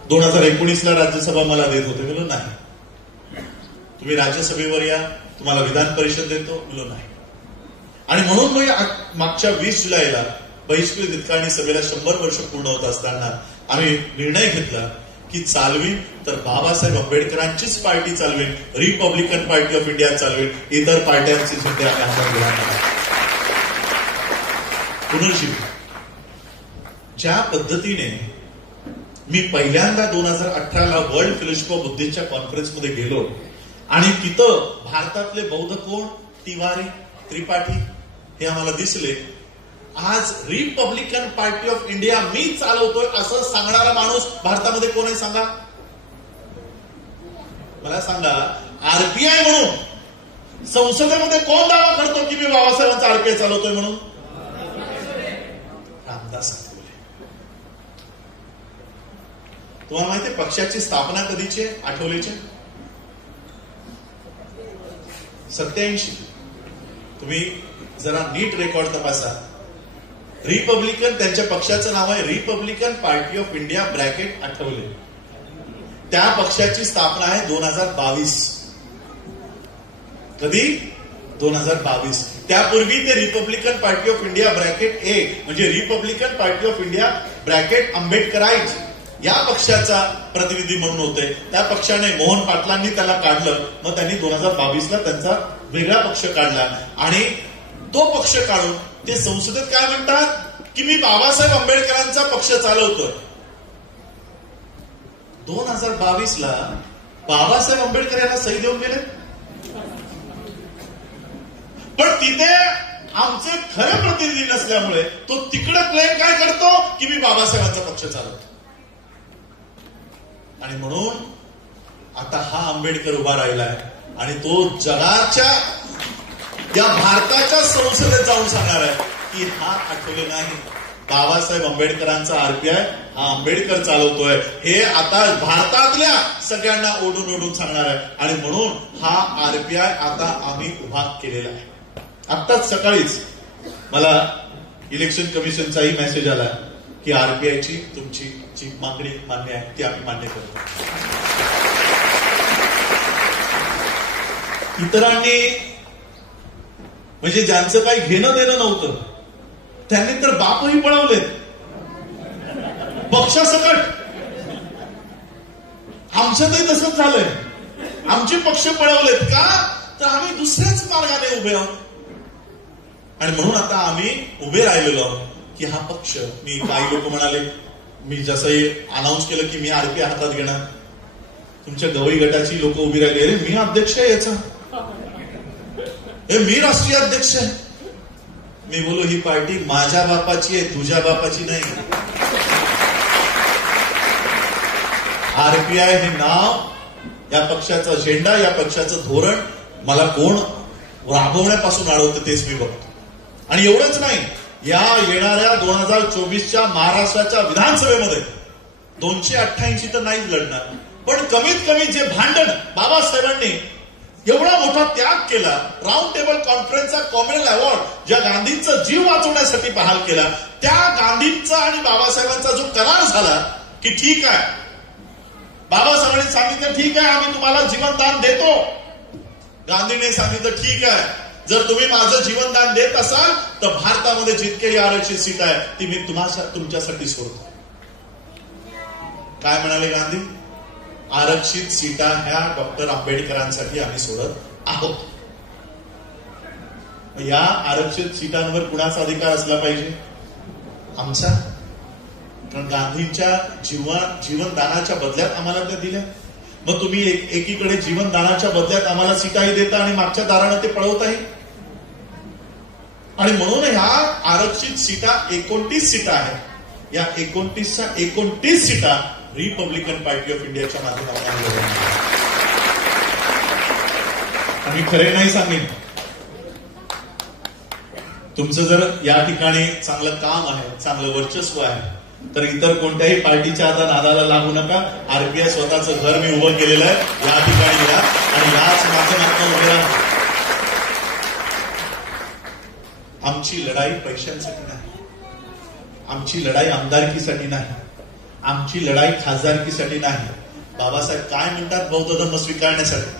2019ला राज्यसभा मला देत होते. मिळलो नाही. तुम्ही राज्यसभेवर या, तुम्हाला विधान परिषद देतो. मिळलो नाही. आणि म्हणून मग मागच्या 20 जुलैला बहिष्कृत हितकाणी सभेला 100 वर्ष पूर्ण होत असताना आम्ही निर्णय घेतला की चालवीन तर बाबासाहेब आंबेडकरांचीच पार्टी चालवेन, रिपब्लिकन पार्टी ऑफ इंडिया चालवेन, इतर पार्ट्यांचे झेंडे आम्ही हातात घेणार नाही. पुनर्जीवन ज्या पद्धतीने मी पहिल्यांदा 2018ला वर्ल्ड फेलोशिप ऑफ बुद्धिस्टच्या कॉन्फरन्समध्ये गेलो आणि तिथं भारतातले बौद्ध कोण, तिवारी, त्रिपाठी हे आम्हाला दिसले. आज रिपब्लिकन पार्टी ऑफ इंडिया मी चालवतोय असं सांगणारा माणूस भारतामध्ये कोण आहे सांगा मला. सांगा, आरपीआय म्हणून संसदेमध्ये कोण दावा करतो की मी बाबासाहेबांचा आरपीआय चालवतोय म्हणून? रामदास आठवले. तुम्हाला माहितीये पक्षाची स्थापना कधीची? आठवलेची 87. तुम्ही जरा नीट रेकॉर्ड तपासा. रिपब्लिकन, त्यांच्या पक्षाचं नाव आहे Republican Party of India bracket Athawale. त्या पक्षाची स्थापना आहे 2022. कधी? 2022. त्यापूर्वी ते Republican Party of India bracket A म्हणजे Republican Party of India bracket Ambedkarite या पक्षाचा प्रतिनिधी म्हणून होते. त्या पक्षाने मोहन पाटलांनी त्याला काढलं. मग त्यांनी 2022ला त्यांचा वेगळा पक्ष काढला आणि तो पक्ष काढून ते संसदेत काय म्हणतात की मी बाबासाहेब आंबेडकरांचा पक्ष चालवतोय. 2022ला बाबासाहेब आंबेडकर यांना सही देऊन गेले. पण तिथे आमचे खरे प्रतिनिधी नसल्यामुळे तो तिकडे क्लेम काय करतो की मी बाबासाहेबांचा पक्ष चालवतो. आणि म्हणून आता हा आंबेडकर उभा राहिलाय आणि तो जगाच्या या भारताच्या संसदेत जाऊन सांगणार आहे की हा आठवले नाही, बाबासाहेब आंबेडकरांचा आरपीआय हा आंबेडकर चालवतोय. हे आता भारतातल्या सगळ्यांना ओढून ओढून सांगणार आहे. आणि म्हणून हा आरपीआय आता आम्ही उभा केलेला आहे. आत्ताच सकाळीच मला इलेक्शन कमिशनचाही मेसेज आला की आरपीआयची तुमची जी मागणी मान्य आहे ती आम्ही मान्य करतो. इतरांनी म्हणजे ज्यांचं काही घेणं देणं नव्हतं त्यांनी तर बापही पळवलेत पक्षासकट. आमच्यातही तसंच झालंय. आमचे पक्ष पळवलेत का तर आम्ही दुसऱ्याच मार्गाने उभे आहोत. आणि म्हणून आता आम्ही उभे राहिलेलो आहोत की हा पक्ष, मी काही लोक म्हणाले, मी जसंही अनाऊन्स केलं की मी आरपीआय हातात घेणार, तुमच्या गवई गटाची लोक उभी राहिली, अरे मी अध्यक्ष आहे याचा, हे मी राष्ट्रीय अध्यक्ष आहे. मी बोलू ही पार्टी माझ्या बापाची आहे, तुझ्या बापाची नाही. आरपीआय हे नाव, या पक्षाचा झेंडा, या पक्षाचं धोरण मला कोण राबवण्यापासून अडवतं तेच मी बघतो. आणि एवढंच नाही, या येणाऱ्या 2024च्या महाराष्ट्राच्या विधानसभेमध्ये 288 तर नाहीच लढणार, पण कमीत कमी जे भांडण बाबासाहेबांनी एवढा मोठा त्याग केला, राऊंड टेबल कॉन्फरन्सचा कॉमनवेल्थ अवॉर्ड ज्या गांधींचा जीव वाचवण्यासाठी बहाल केला, त्या गांधींचा आणि बाबासाहेबांचा जो करार झाला की ठीक आहे, बाबासाहेबांनी सांगितलं ठीक आहे आम्ही तुम्हाला जीवनदान देतो, गांधीने सांगितलं ठीक आहे जर तुम्ही माझं जीवनदान देत असाल तर भारतामध्ये जितकेही आरक्षित सीट आहे ती मी तुमच्यासाठी सोडतो. काय म्हणाले गांधी? आरक्षित सीटा ह्या डॉक्टर आंबेडकरांसाठी आम्ही सोडत आहोत. या आरक्षित सीटांवर कुणाचा अधिकार असला पाहिजे? आमचा. कारण गांधींच्या जीवनदानाच्या बदल्यात आम्हाला त्या दिल्या. मग तुम्ही एकीकडे जीवनदानाच्या बदल्यात आम्हाला सीटाही देता आणि मागच्या दारानं ते पळवताही. आणि म्हणून ह्या आरक्षित सीटा 29 सीटा आहेत. या 29च्या 29 सीटा रिपब्लिकन पार्टी ऑफ इंडियाच्या माध्यमातून. आणि खरे नाही सांगेन, तुमचं जर या ठिकाणी चांगलं काम आहे, चांगलं वर्चस्व आहे, तर इतर कोणत्याही पार्टीच्या आता नादाला लागू नका. आरपीआय स्वतःचं घर मी उभं केलेलं आहे, या ठिकाणी या आणि याच माध्यमातून उभे राहा. आमची लढाई पैशांसाठी नाही, आमची लढाई आमदारकीसाठी नाही, आमची लढाई खासदारकीसाठी नाही. बाबासाहेब काय म्हणतात, बौद्ध धर्म स्वीकारण्यासाठी.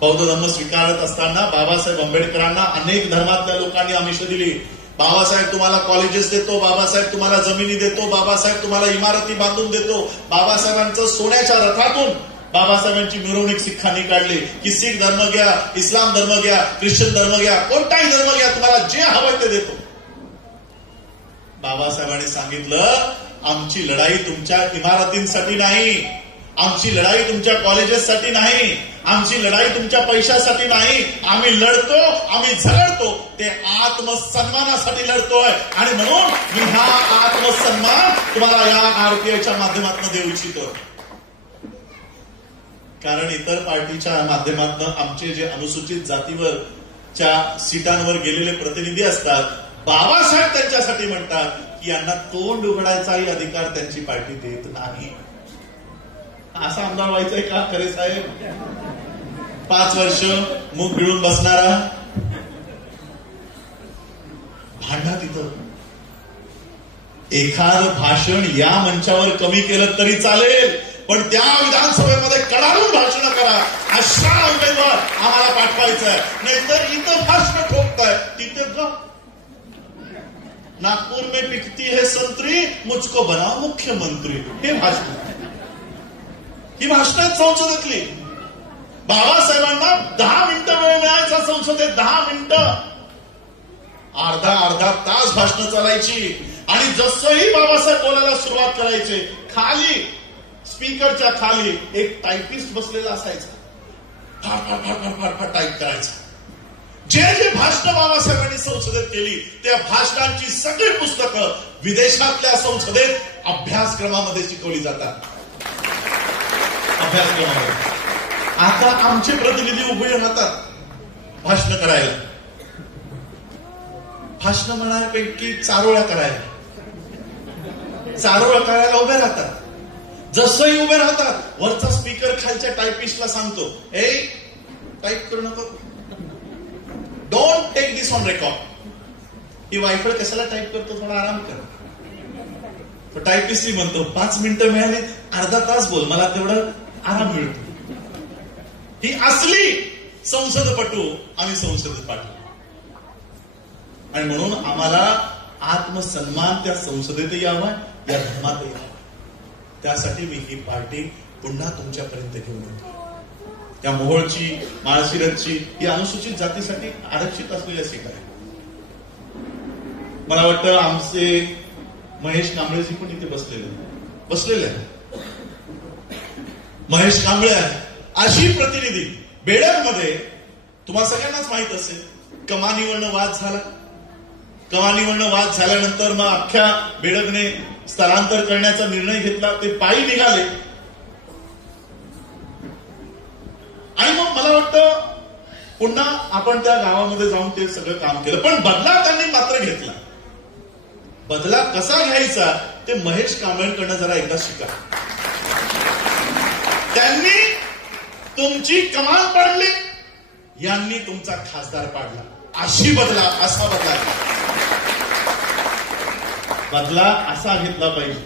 बौद्ध धर्म स्वीकारत असताना बाबासाहेब आंबेडकरांना अनेक धर्मातल्या लोकांनी आमिष दिली. बाबासाहेब तुम्हाला कॉलेजेस देतो, बाबासाहेब तुम्हाला जमिनी देतो, बाबासाहेब तुम्हाला इमारती बांधून देतो. बाबासाहेबांचं सोन्याच्या रथातून बाबासाहेबांची मिरवणूक सिखांनी काढली की सिख धर्म घ्या, इस्लाम धर्म घ्या, ख्रिश्चन धर्म घ्या, कोणताही धर्म घ्या, तुम्हाला जे हवंय ते देतो. बाबासाहेबांनी सांगितलं आमची लढाई तुमच्या इमारतींसाठी नाही, आमची लढाई तुमच्या कॉलेजेससाठी नाही, आमची लढाई तुमच्या पैशासाठी नाही. आम्ही लढतो, आम्ही झगडतो ते आत्मसन्मानासाठी लढतोय. आणि म्हणून मी हा आत्मसन्मान तुम्हाला या आरपीआयच्या माध्यमातून देऊ इच्छितो. कारण इतर पार्टीच्या माध्यमातून आमचे जे अनुसूचित जातीवरच्या सीटांवर गेलेले प्रतिनिधी असतात, बाबासाहेब त्यांच्यासाठी म्हणतात की यांना तोंड उघडायचाही अधिकार त्यांची पार्टी देत नाही. असा आमदार व्हायचंय का खरे साहेब? 5 वर्ष मुख गिळून बसणारा, भांडा तिथं. एखादं भाषण या मंचावर कमी केलं तरी चालेल, पण त्या विधानसभेमध्ये कडाडून भाषण करा. अशा उमेदवार आम्हाला पाठवायचंय, नाहीतर इथं भाषण ठोकताय तिथे नागपूर में पिकती है संत्री, मुझको बनाओ मुख्यमंत्री. हे भाषण, ही भाषण संसदेतली. बाबासाहेबांना 10 मिनिटं वेळ मिळायचा संसदेत, 10 मिनिटं, अर्धा तास भाषण चालायची. आणि जसंही बाबासाहेब बोलायला सुरुवात करायचे, खाली स्पीकरच्या खाली एक टायपिस्ट बसलेला असायचा, फार टाईप करायचा. जे जे भाषण बाबासाहेबांनी संसदेत केली त्या भाषणांची सगळी पुस्तकं विदेशातल्या संसदेत अभ्यासक्रमामध्ये शिकवली जातात. अभ्यासक्रमामध्ये आता आमचे प्रतिनिधी उभे राहतात भाषण करायला, भाषण म्हणण्यापैकी चारोळ्या करायला उभे राहतात. जसंही उभे राहतात वरचा स्पीकर खालच्या टायपिस्टला सांगतो, ए टाईप करू नको, don't take this on record. ही वायफळ कशाला टाईप करतो, थोडा आराम कर. टायपिस्ट म्हणतो 5 मिनिटं मिळाली, अर्धा तास बोल, मला तेवढं आराम मिळतो. ही असली संसदपटू आम्ही संसदेत पाठवू. आणि म्हणून आम्हाला आत्मसन्मान त्या संसदेतही यावा, या धर्मातही यावा. त्यासाठी मी ही पार्टी पुन्हा तुमच्यापर्यंत घेऊन येतो. त्या मोहोळची, माळशिरसची ही अनुसूचित जातीसाठी आरक्षित असलेल्या सीट आहे. मला वाटतं आमचे महेश कांबळेजी पण इथे बसलेले आहे. महेश कांबळे आहे. अशी प्रतिनिधी बेडगमध्ये तुम्हाला सगळ्यांनाच माहित असेल, कमानीवरनं वाद झाला. कमानीवरनं वाद झाल्यानंतर मग अख्ख्या बेडगने स्थलांतर करण्याचा निर्णय घेतला. ते पायी निघाले आणि मग मला वाटतं पुन्हा आपण त्या गावामध्ये जाऊन ते सगळं काम केलं. पण बदला त्यांनी मात्र घेतला. बदला कसा घ्यायचा ते महेश कांबळेंकडनं जरा एकदा शिका. त्यांनी तुमची कमान पाडली, यांनी तुमचा खासदार पाडला. असा बदला असा घेतला पाहिजे.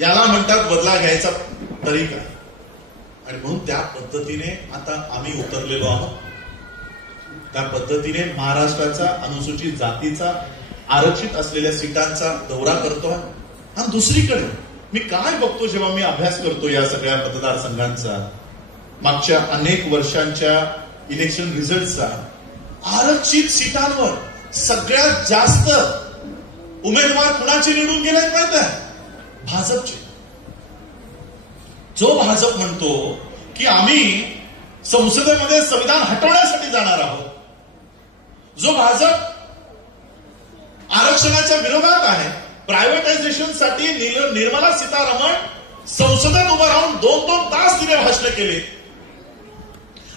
याला म्हणतात बदला घ्यायचा तरीका. आणि म्हणून त्या पद्धतीने आता आम्ही उतरलेलो आहोत. त्या पद्धतीने महाराष्ट्राचा अनुसूचित जातीचा आरक्षित असलेल्या सीटांचा दौरा करतोय. आणि दुसरीकडे मी काय बघतो जेव्हा मी अभ्यास करतो या सगळ्या मतदारसंघांचा, मागच्या अनेक वर्षांच्या इलेक्शन रिझल्टचा, आरक्षित सीटांवर सगळ्यात जास्त उमेदवार कुणाचे निवडून गेलेत माहित आहे? भाजपचे. जो भाजप म्हणतो की आम्ही संसदेमध्ये संविधान हटवण्यासाठी जाणार आहोत, जो भाजप आरक्षणाच्या विरोधात आहे, प्रायव्हेटायझेशनसाठी निर्मला सीतारामन संसदेत उभं राहून 2-2 तास तिने भाषण केले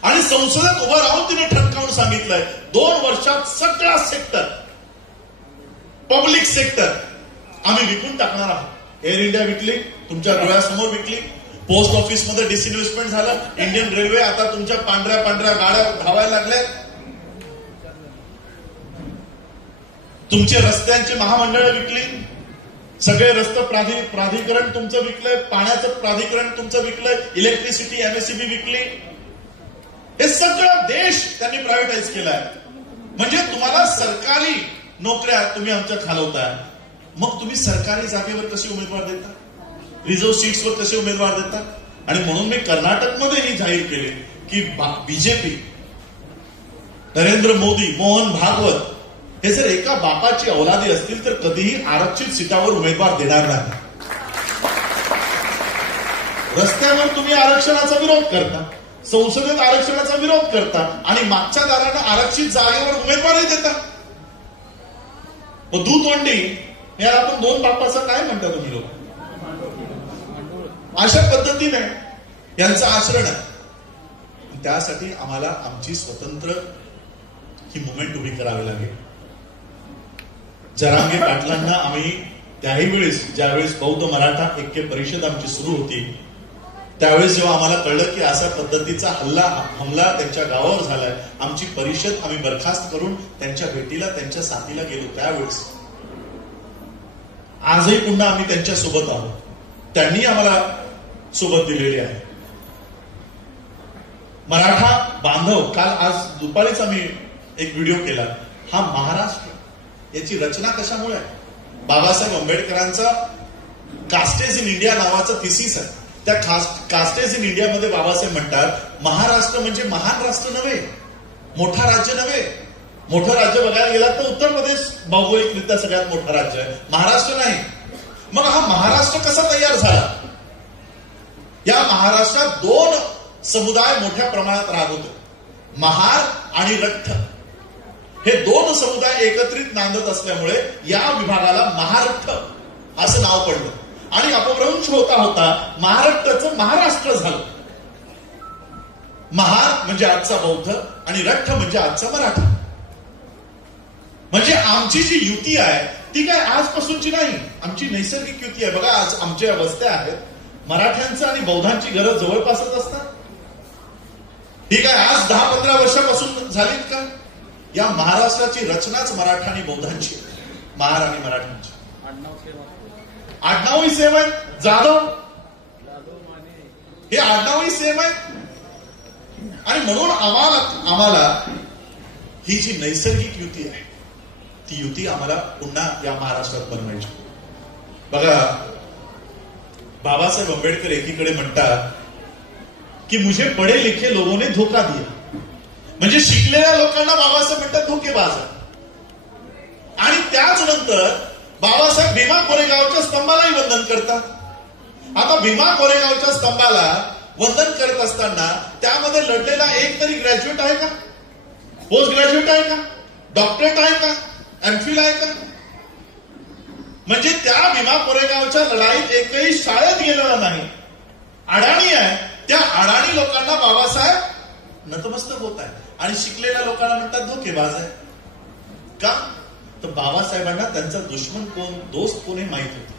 आणि संसदेत उभं राहून तिने ठणकावून सांगितलंय 2 वर्षात सगळा सेक्टर, पब्लिक सेक्टर आम्ही विकून टाकणार आहोत. एअर इंडिया विकली, तुमच्या डोळ्यासमोर विकली. पोस्ट ऑफिसमध्ये डिसइन्व्हेस्टमेंट झालं. इंडियन रेल्वे आता तुमच्या पांढऱ्या पांढऱ्या गाड्या धावायला लागल्या. तुमचे रस्त्यांची महामंडळ विकली. सगळे रस्ते प्राधिकरण तुमचं विकलंय. पाण्याचं प्राधिकरण तुमचं विकलंय. इलेक्ट्रिसिटी एमएससीबी विकली. हे सगळं देश त्यांनी प्रायव्हेटाईज केलाय. म्हणजे तुम्हाला सरकारी नोकऱ्या तुम्ही आमच्या खालवताय. मग तुम्ही सरकारी जागेवर कसे उमेदवार देता? रिझर्व्ह सीट्सवर कसे उमेदवार देता? आणि म्हणून मी कर्नाटकमध्ये ही जाहीर केले की बीजेपी, नरेंद्र मोदी, मोहन भागवत हे जर एका बापाची औलादी असतील तर कधीही आरक्षित सीटावर उमेदवार देणार नाही. रस्त्यावर तुम्ही आरक्षणाचा विरोध करता, संसदेत आरक्षणाचा विरोध करता आणि मागच्या दारानं आरक्षित जागेवर उमेदवारही देता. मग दूधवंडी याला आपण दोन बापाचं काय म्हणता तुम्ही लोक? अशा पद्धतीने यांचं आचरण आहे. त्यासाठी आम्हाला आमची स्वतंत्र ही मुवमेंट उभी करावी लागेल. जरांगे पाटलांना आम्ही त्याही वेळेस, ज्यावेळेस बौद्ध मराठा ऐक्य परिषद आमची सुरू होती, त्यावेळेस जेव्हा आम्हाला कळलं की अशा पद्धतीचा हमला त्यांच्या गावावर झालाय, आमची परिषद आम्ही बरखास्त करून त्यांच्या भेटीला, त्यांच्या साथीला गेलो. त्यावेळेस आजही पुन्हा आम्ही त्यांच्या सोबत आहोत. त्यांनी आम्हाला सोबत दिलेली आहे. मराठा बांधव, काल आज दुपारीच आम्ही एक व्हिडिओ केला. हा महाराष्ट्र याची रचना कशामुळे आहे? बाबासाहेब आंबेडकरांचा कास्टेज इन इंडिया नावाचा थिसिस आहे. त्या कास्टेज इन इंडियामध्ये बाबासाहेब म्हणतात महाराष्ट्र म्हणजे महान राष्ट्र नव्हे, मोठा राज्य नव्हे. मोठं राज्य बघायला गेला तर उत्तर प्रदेश भौगोलिकरित्या सगळ्यात मोठं राज्य आहे, महाराष्ट्र नाही. मग हा महाराष्ट्र कसा तयार झाला? या महाराष्ट्रात दोन समुदाय मोठ्या प्रमाणात राहत होते, महार आणि रठ्ठ. हे दोन समुदाय एकत्रित नांदत असल्यामुळे या विभागाला महारठ्ठ असं नाव पडलं आणि अपभ्रंश होता होता महाराष्ट्राचं महाराष्ट्र झालं. महार म्हणजे आजचा बौद्ध आणि रठ्ठ म्हणजे आजचा मराठा. म्हणजे आमची जी युती आहे ती काय आजपासूनची नाही, आमची नैसर्गिक युती आहे. बघा, आज आमच्या वस्त्या आहेत, मराठ्यांचं आणि बौद्धांची घरं जवळपासच असतात. ही काय आज 10-15 वर्षापासून झालीत का? या महाराष्ट्राची रचनाच मराठा आणि बौद्धांची, महार आणि मराठ्यांची. आडनावही सेम आहे. जाधव हे आडनावही सेम आहे. आणि म्हणून आम्हाला ही जी नैसर्गिक युती आहे ती युती आम्हाला पुन्हा या महाराष्ट्रात बनवायची. बघा, बाबासाहेब आंबेडकर एकीकडे म्हणतात की मुझे पढे लिखे लोगों ने धोखा दिया. म्हणजे शिकलेल्या लोकांना बाबासाहेब म्हणतात धोकेबाज. आणि त्याच नंतर बाबासाहेब भीमा कोरेगावच्या स्तंभालाही वंदन करतात. आता भीमा कोरेगावच्या स्तंभाला वंदन करत असताना त्यामध्ये लढलेला एक तरी ग्रॅज्युएट आहे का? पोस्ट ग्रॅज्युएट आहे का? डॉक्टरेट आहे का? एमफिल आहे का? म्हणजे त्या भीमा कोरेगावच्या लढाईत एकही शाळेत गेलेला नाही. अडाणी आहे. त्या अडाणी लोकांना बाबासाहेब नतमस्तक होत आहे आणि शिकलेल्या लोकांना म्हणतात धोकेबाज आहे. का? तर बाबासाहेबांना त्यांचा दुश्मन कोण, दोस्त कोण हे माहित होते.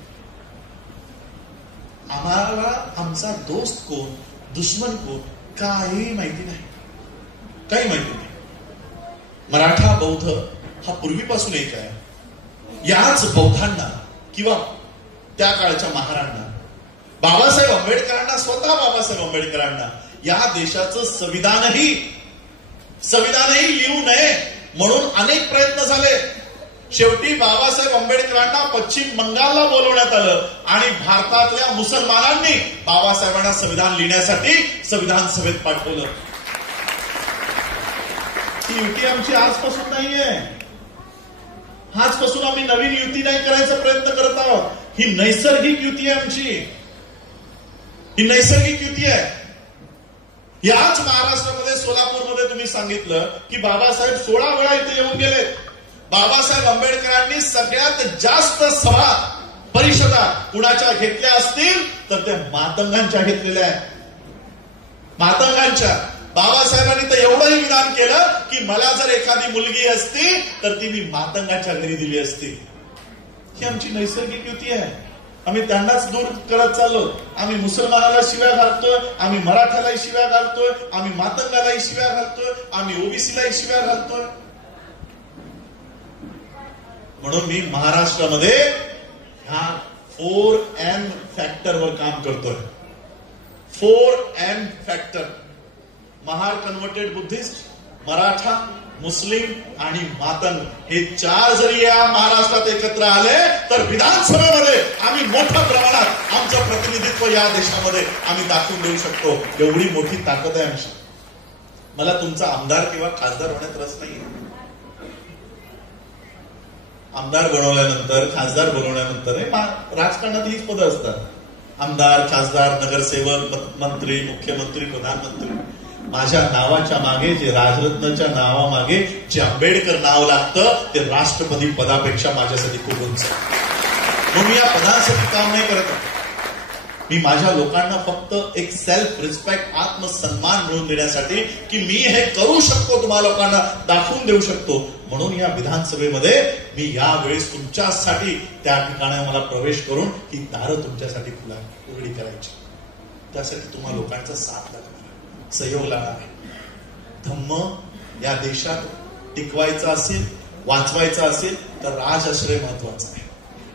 आम्हाला आमचा दोस्त कोण, दुश्मन कोण काही माहिती नाही, काही माहिती नाही. मराठा बौद्ध हा पूर्वीपासून एक आहे. याच बौद्धांना किंवा त्या काळच्या महारांना, बाबासाहेब आंबेडकरांना, स्वतः बाबासाहेब आंबेडकरांना या देशाचं संविधानही लिहू नये म्हणून अनेक प्रयत्न झाले. शेवटी बाबासाहेब आंबेडकरांना पश्चिम बंगालला बोलवण्यात आलं आणि भारतातल्या मुसलमानांनी बाबासाहेबांना संविधान लिहिण्यासाठी संविधान सभेत पाठवलं. ही युती आमची आजपासून नाहीये. आजपासून आम्ही नवीन युती नाही करायचा प्रयत्न करत आहोत. ही नैसर्गिक युती आहे आमची. ही नैसर्गिक युती आहे. याच महाराष्ट्रामध्ये सोलापूरमध्ये तुम्ही सांगितलं की बाबासाहेब 16 वेळा इथे येऊन गेले. बाबासाहेब आंबेडकरांनी सगळ्यात जास्त सभा परिषदा कुणाच्या घेतल्या असतील तर त्या मातंगांच्या घेतलेल्या आहेत. मातंगांच्या. बाबासाहेबांनी तर एवढंही विधान केलं की मला जर एखादी मुलगी असती तर ती मी मातंगाच्या घरी दिली असती. ही आमची नैसर्गिक युती आहे. आम्ही त्यांनाच दूर करत चाललो. आम्ही मुसलमानाला शिव्या घालतोय, आम्ही मराठ्यालाही शिव्या घालतोय, आम्ही मातंगालाही शिव्या घालतोय, आम्ही ओबीसीलाही शिव्या घालतोय. म्हणून मी महाराष्ट्रामध्ये ह्या 4M फॅक्टरवर काम करतोय. 4M factor. Mahar converted Buddhist, Maratha, Muslim आणि मातंग हे 4 जरी या महाराष्ट्रात एकत्र आले तर विधानसभेमध्ये आम्ही मोठ्या प्रमाणात आमचं प्रतिनिधित्व या देशामध्ये आम्ही दाखवून देऊ शकतो. एवढी मोठी ताकद आहे आमची. मला तुमचा आमदार किंवा खासदार होण्यात रस नाहीये. आमदार बनवल्यानंतर, खासदार बनवल्यानंतर राजकारणात हीच पदं असतात. आमदार, खासदार, नगरसेवक, मंत्री, मुख्यमंत्री, प्रधानमंत्री. माझ्या नावाच्या मागे, जे राजरत्नच्या नावामागे जे आंबेडकर नाव लागतं ते राष्ट्रपती पदापेक्षा माझ्यासाठी खूप उंच आहे. म्हणून या पदासाठी काम नाही करत. मी माझ्या लोकांना फक्त एक सेल्फ रिस्पेक्ट, आत्मसन्मान मिळवून देण्यासाठी की मी हे करू शकतो, तुम्हाला लोकांना दाखवून देऊ शकतो. म्हणून या विधानसभेमध्ये मी यावेळेस तुमच्यासाठी त्या ठिकाणी मला प्रवेश करून ही दारं तुमच्यासाठी उघडी करायची. त्यासाठी तुम्हा लोकांचा साथ लागणार, सहयोग लागणार आहे. धम्म या देशात टिकवायचा असेल, वाचवायचा असेल तर राजआश्रय महत्वाचा आहे.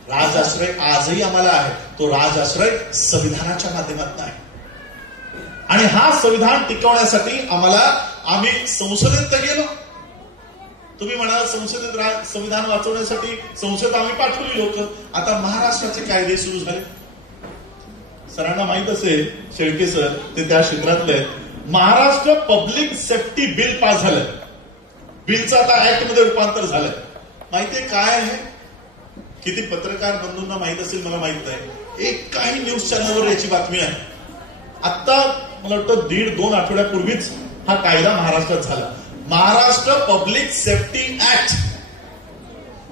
राजआश्रय आजही आम्हाला आहे. तो राजआश्रय संविधानाच्या माध्यमातून आहे. आणि हा संविधान टिकवण्यासाठी आम्ही संसदेत तर गेलो. तुम्ही म्हणाल संसदेत संविधान वाचवण्यासाठी संसद आम्ही पाठवली लोक. आता महाराष्ट्राचे कायदे सुरू झाले. सरांना माहित असेल, शेळके सर ते त्या क्षेत्रातले आहेत. Maharashtra public safety bill pass झालंय. बिलचं आता ऍक्ट मध्ये रूपांतर झालंय. माहितीये काय आहे? किती पत्रकार बंधूंना माहित असेल मला माहित नाही. एक काही न्यूज चॅनलवर याची बातमी आहे. आता मला वाटतं 1.5-2 आठवड्यापूर्वीच हा कायदा महाराष्ट्रात झाला. Maharashtra public safety act.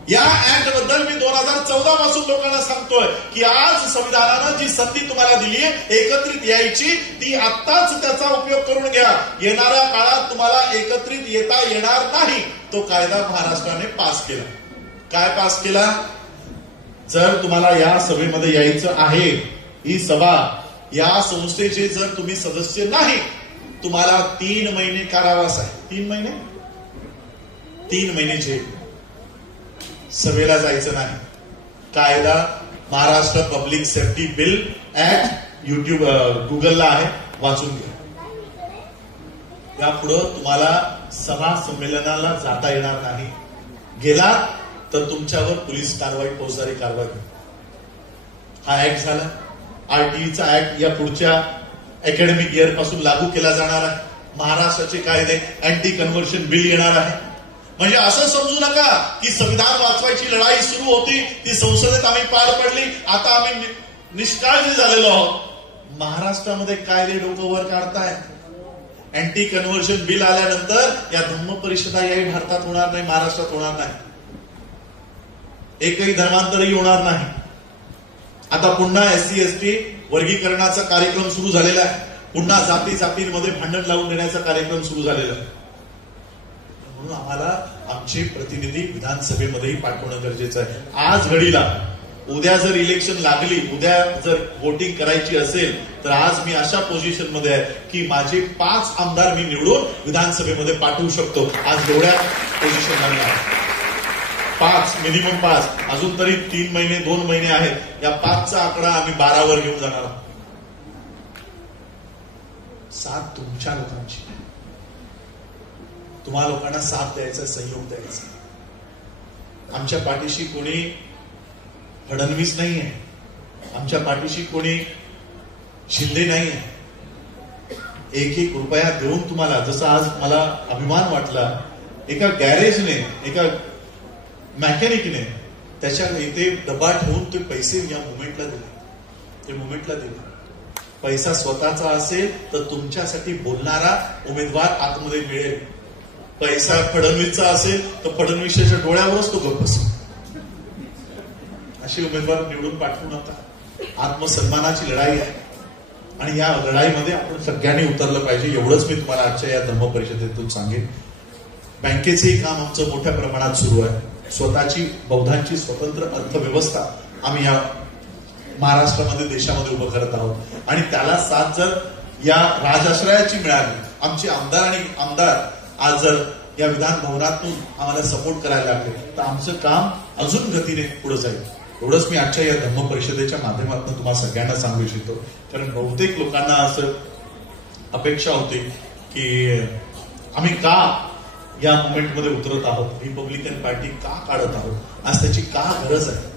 या ऍक्ट बद्दल मी 2014 पासून लोकांना सांगतोय की आज संविधानानं जी संधी तुम्हाला दिली आहे एकत्रित यायची, ती आत्ताच त्याचा उपयोग करून घ्या. येणाऱ्या काळात तुम्हाला एकत्रित येता येणार नाही. तो कायदा महाराष्ट्राने पास केला. काय पास केला? जर तुम्हाला या सभेमध्ये यायचं आहे, ही सभा, या संस्थेचे जर तुम्ही सदस्य नाही, तुम्हाला 3 महिने कारावास आहे. 3 महिने जेल. सभेला जायचं नाही. कायदा Maharashtra public safety bill act YouTube, गुगलला आहे, वाचून घ्या. यापुढं तुम्हाला सभा संमेलनाला जाता येणार नाही. गेला तर तुमच्यावर पोलीस कारवाई, फौजदारी कारवाई. हा ऍक्ट झाला. आरटीईचा ऍक्ट या पुढच्या अकॅडमिक इयर पासून लागू केला जाणार आहे. महाराष्ट्राचे कायदे अँटी कन्व्हर्शन बिल येणार आहे. म्हणजे असं समजू नका की संविधान वाचवायची लढाई सुरू होती, ती संसदेत आम्ही पार पडली, आता आम्ही निष्काळजी झालेलो आहोत. महाराष्ट्रामध्ये कायदे डोकं वर काढताय. अँटी कन्व्हर्शन बिल आल्यानंतर या धम्म परिषदा याही भारतात होणार नाही, महाराष्ट्रात होणार नाही. एकही धर्मांतरही होणार नाही. आता पुन्हा SC ST वर्गीकरणाचा कार्यक्रम सुरू झालेला आहे. पुन्हा जातींमध्ये भांडण लावून देण्याचा कार्यक्रम सुरू झालेला आहे. म्हणून आम्हाला आमचे प्रतिनिधी विधानसभेमध्येही पाठवणं गरजेचं आहे. आज घडीला उद्या जर इलेक्शन लागली, उद्या जर वोटिंग करायची असेल तर आज मी अशा पोझिशन मध्ये आहे की माझे 5 आमदार मी निवडून विधानसभेमध्ये पाठवू शकतो. आज एवढ्या पोझिशन आहे. 5, मिनिमम 5. अजून तरी 3 महिने 2 महिने आहेत. या 5चा आकडा आम्ही 12 वर घेऊन जाणार आहोत. साथ तुमच्या लोकांची. तुम्हा लोकांना साथ द्यायचा, सहयोग द्यायचा. आमच्या पाठीशी कोणी फडणवीस नाहीये. आमच्या पाठीशी कोणी शिंदे नाहीये. 1-1 रुपया देऊन तुम्हाला, जसं आज मला अभिमान वाटला, एका गॅरेजने, एका मॅकॅनिकने त्याच्या इथे डबा ठेवून ते पैसे या मुवमेंटला दिले. पैसा स्वतःचा असेल तर तुमच्यासाठी बोलणारा उमेदवार आतमध्ये मिळेल. पैसा फडणवीसचा असेल तर फडणवीसच्या डोळ्यावरच तो गप्प बसेल. असे उमेदवार निवडून पाठवू नका. आत्मसन्मानाची लढाई आहे आणि या लढाईमध्ये आपण सगळ्यांनी उतरलं पाहिजे. एवढंच मी तुम्हाला आजच्या या धम्म परिषदेतून सांगेन. बँकेचेही काम आमचं मोठ्या प्रमाणात सुरू आहे. स्वतःची बौद्धांची स्वतंत्र अर्थव्यवस्था आम्ही या महाराष्ट्रामध्ये देशामध्ये उभं करत आहोत आणि त्याला साथ जर या राजाश्रयाची मिळाली, आमचे आमदार आणि आमदार आज जर या विधान भवनातून आम्हाला सपोर्ट करायला लागले तर आमचं काम अजून गतीने पुढे जाईल. एवढंच मी आजच्या या धम्म परिषदेच्या माध्यमातून तुम्हाला सगळ्यांना सांगू इच्छितो. कारण बहुतेक लोकांना असं अपेक्षा होती की आम्ही का या मुवमेंटमध्ये उतरत आहोत, रिपब्लिकन पार्टी का काढत आहोत, आज त्याची का गरज आहे.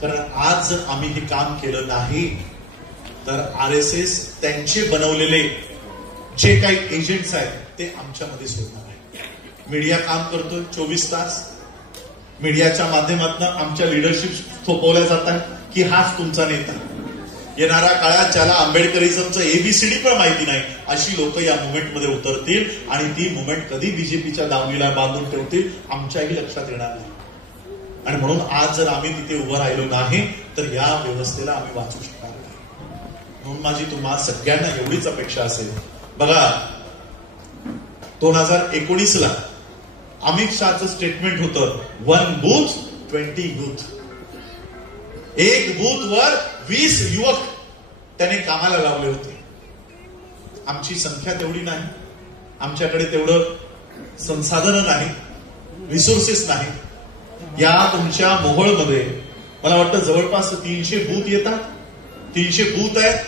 कारण आज जर आम्ही हे काम केलं नाही तर RSS त्यांचे बनवलेले जे काही एजंट्स आहेत ते आमच्यामध्ये सोडणार आहे. मीडिया काम करतोय 24 तास. मीडियाच्या माध्यमातून आमच्या लिडरशिप थोपवल्या जातात की हाच तुमचा नेता. येणाऱ्या काळात ज्याला आंबेडकरिझमचं ABCD पण माहिती नाही अशी लोक या मुवमेंटमध्ये उतरतील आणि ती मुवमेंट कधी बीजेपीच्या दावणीला बांधून ठेवतील आमच्याही लक्षात येणार नाही. आणि म्हणून आज जर आम्ही तिथे उभं राहिलो नाही तर या व्यवस्थेला आम्ही वाचू शकणार नाही. म्हणून माझी तुम्हाला सगळ्यांना एवढीच अपेक्षा असेल. बघा 2019ला अमित शहाचं स्टेटमेंट होतं 1 बूथ 20 युथ. एक बूथ वर 20 युवक त्याने कामाला लावले होते. आमची संख्या तेवढी नाही, आमच्याकडे तेवढं संसाधन नाही, रिसोर्सेस नाही. या तुमच्या मोहोळमध्ये मला वाटतं जवळपास 300 बूथ येतात. 300 बूथ आहेत.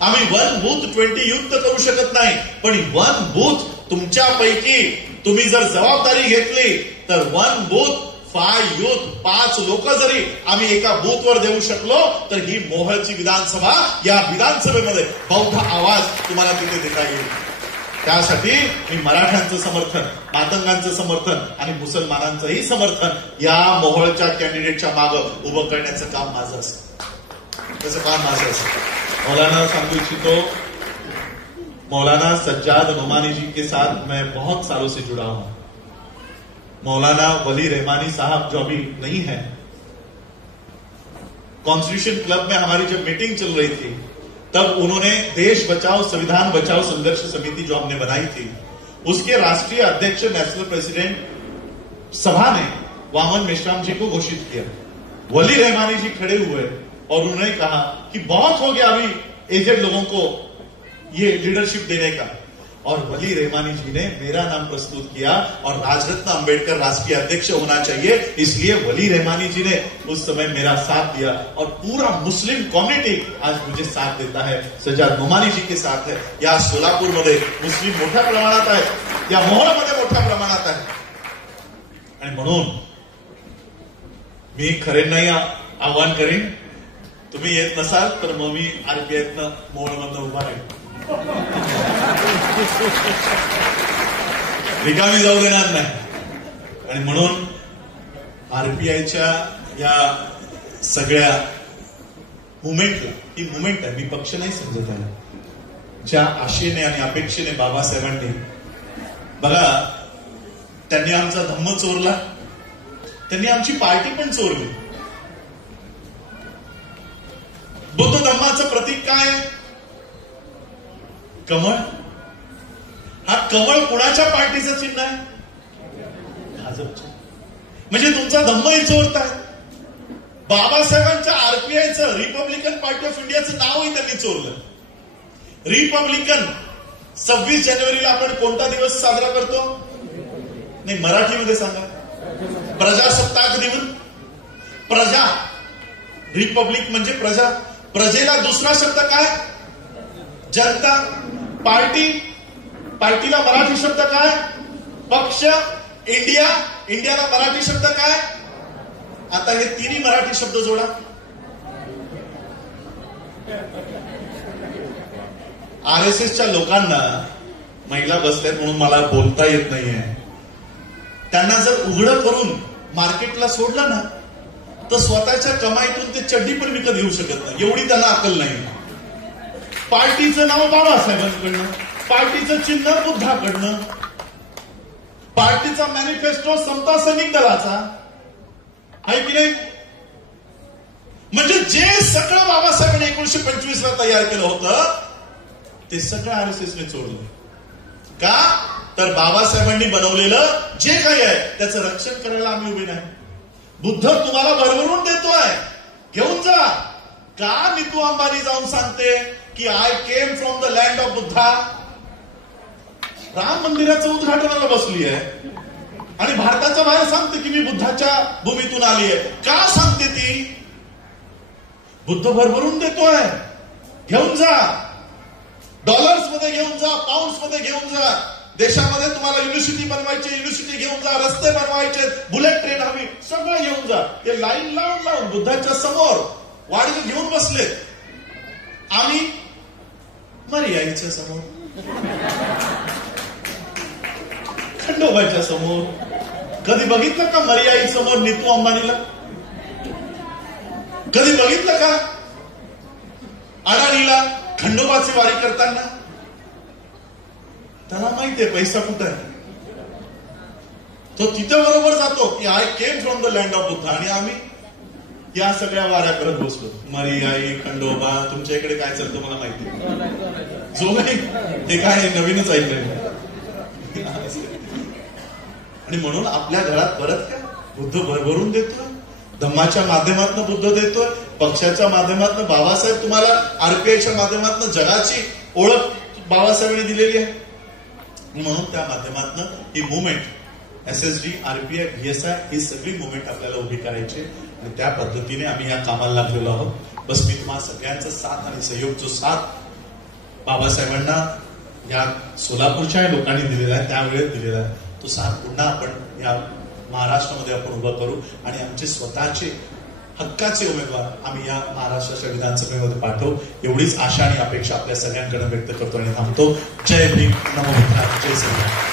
आम्ही 1 बूथ 20 युथ तर करू शकत नाही, पण 1 बूथ तुमच्यापैकी तुम्ही जर जबाबदारी घेतली तर 1 बूथ 5 युथ 5 लोक जरी आम्ही एका बूथवर देऊ शकलो तर ही मोहोळची विधानसभा, या विधानसभेमध्ये बौद्ध आवाज तुम्हाला तिथे देता येईल. त्यासाठी मी मराठ्यांचं समर्थन, मातंगांचं समर्थन आणि मुसलमानांचंही समर्थन या मोहोळच्या कॅन्डिडेटच्या मागं उभं करण्याचं काम माझं असेल. त्याचं काम माझं असेल. मौलाना सांगू इच्छितो, मौलाना सज्जाद नोमानी जी के साथ मैं बहुत सालों से जुड़ा हूं. मौलाना वली रहमानी साहब जो अभी नहीं है, कॉन्स्टिट्यूशन क्लब में हमारी जब मीटिंग चल रही थी तब उन्होंने देश बचाओ संविधान बचाओ संघर्ष समिति जो हमने बनाई थी उसके राष्ट्रीय अध्यक्ष नेशनल प्रेसिडेंट सभा ने वामन मेश्राम जी को घोषित किया. वली रहमानी जी खड़े हुए और उन्होंने कहा कि बहुत हो गया अभी एजेड लोगों को ये लीडरशिप देने का. और वली रहमानी जी ने मेरा नाम प्रस्तुत किया और राजरत्न अंबेडकर राष्ट्रीय अध्यक्ष होना चाहिए, इसलिए वली रहमानी जी ने उस समय मेरा साथ दिया और पूरा मुस्लिम कम्युनिटी आज मुझे साथ देता है. सज्जाद नोमानी जी के साथ है. या सोलापूरमध्ये मुस्लिम मोठ्या प्रमाणात आहे, या मोहोळमध्ये मोठ्या प्रमाणात आहे. आणि म्हणून मी खरेंनाही आव्हान करेन, तुम्ही येत नसाल तर मग मी RPIतनं मोहोळमधनं उभा राहील. रिकामी जाऊ देणार नाही. आणि म्हणून RPIच्या या सगळ्या मुवमेंटला, ही मुवमेंट आहे, मी पक्ष नाही समजत आहे, ज्या आशेने आणि अपेक्षेने बाबासाहेबांनी, बघा त्यांनी आमचा धम्म चोरला, त्यांनी आमची पार्टी पण चोरली. बुद्ध धम्माचं प्रतीक काय आहे? कमळ. हा कमळ कुणाच्या पार्टीचं चिन्ह आहे? भाजपचं. म्हणजे तुमचा धम्मही चोरताय. बाबासाहेबांच्या RPIचं, रिपब्लिकन पार्टी ऑफ इंडियाचं नावही त्यांनी चोरलं. रिपब्लिकन 26 जानेवारीला आपण कोणता दिवस साजरा करतो? नाही, मराठीमध्ये सांगा. प्रजासत्ताक दिवस. प्रजा, रिपब्लिक म्हणजे प्रजा. प्रजेला दुसरा शब्द काय? जनता. पार्टी, पार्टीला मराठी शब्द काय? पक्ष. इंडिया, इंडियाला मराठी शब्द काय? आता हे तिन्ही मराठी शब्द जोडा. RSSच्या लोकांना महिला बसल्यात म्हणून मला बोलता येत नाहीये. त्यांना जर उघडं करून मार्केटला सोडलं ना तर स्वतःच्या कमाईतून ते चड्डी पण विकत घेऊ शकत नाही, एवढी त्यांना अक्कल नाही. पार्टीचं नाव बाबासाहेबांकडनं, पार्टीचं चिन्ह बुद्धाकडनं, पार्टीचा मॅनिफेस्टो समता सैनिक दलाचा आहे की नाही. म्हणजे जे सगळं बाबासाहेबांनी 1925ला तयार केलं होतं ते सगळं RSSने चोरलं. का? तर बाबासाहेबांनी बनवलेलं जे काही आहे त्याचं रक्षण करायला आम्ही उभे नाही. बुद्ध तुम्हाला भरभरून देतोय, घेऊन जा. का नीतू अंबानी जाऊन सांगते की I came from the land of Buddha? Ram मंदिराचं उद्घाटनाला बसली आहे आणि भारताच्या बाहेर सांगते की मी बुद्धाच्या भूमीतून आली आहे. का सांगते ती? बुद्ध भरभरून देतोय, घेऊन जा. डॉलर्स मध्ये घेऊन जा, पाऊंड्स मध्ये घेऊन जा. देशामध्ये तुम्हाला युनिव्हर्सिटी बनवायची, युनिव्हर्सिटी घेऊन जा. रस्ते बनवायचे, बुलेट ट्रेन हवी, सगळं घेऊन जा. ते लाईन लावून लावून बुद्धाच्या समोर वाढगे घेऊन बसले. आम्ही मर्याईच्या समोर, खंडोबाच्या समोर. कधी बघितलं का मर्याई समोर नीतू अंबानीला? कधी बघितलं का अडाणीला खंडोबाची वारी करताना? त्याला माहितीये पैसा कुठे आहे. तो तिथे बरोबर जातो की I came from the land of Buddha. आणि आम्ही या सगळ्या वाऱ्या करत बसलो. मरियाई, खंडोबा. तुमच्या इकडे काय चालतं मला माहिती. जो नाही हे काय नवीनच ऐकलंय. आणि म्हणून आपल्या घरात परत काय बुद्ध भरभरून देतोय. धम्माच्या माध्यमातून बुद्ध देतोय, पक्षाच्या माध्यमातून बाबासाहेब तुम्हाला, आरपीआयच्या माध्यमातून जगाची ओळख बाबासाहेबांनी दिलेली आहे. म्हणून त्या माध्यमातून ही मुवमेंट, एसएसडी, आरपीआय, बीएसआय, ही सगळी मुवमेंट आपल्याला उभी करायची आणि त्या पद्धतीने आम्ही या कामाला लागलेलो आहोत. बस मी तुम्हाला सगळ्यांचा साथ आणि सहयोग, जो साथ बाबासाहेबांना या सोलापूरच्या लोकांनी दिलेला आहे, त्यावेळेस दिलेला आहे, तो साथ पुन्हा आपण या महाराष्ट्रामध्ये आपण उभं करू आणि आमचे स्वतःचे हक्काचे उमेदवार आम्ही या महाराष्ट्राच्या विधानसभेमध्ये पाठवू. एवढीच आशा आणि अपेक्षा आपल्या सगळ्यांकडे व्यक्त करतो आणि थांबतो. जय भीम, नमो बुद्धाय, जय श्रीराम.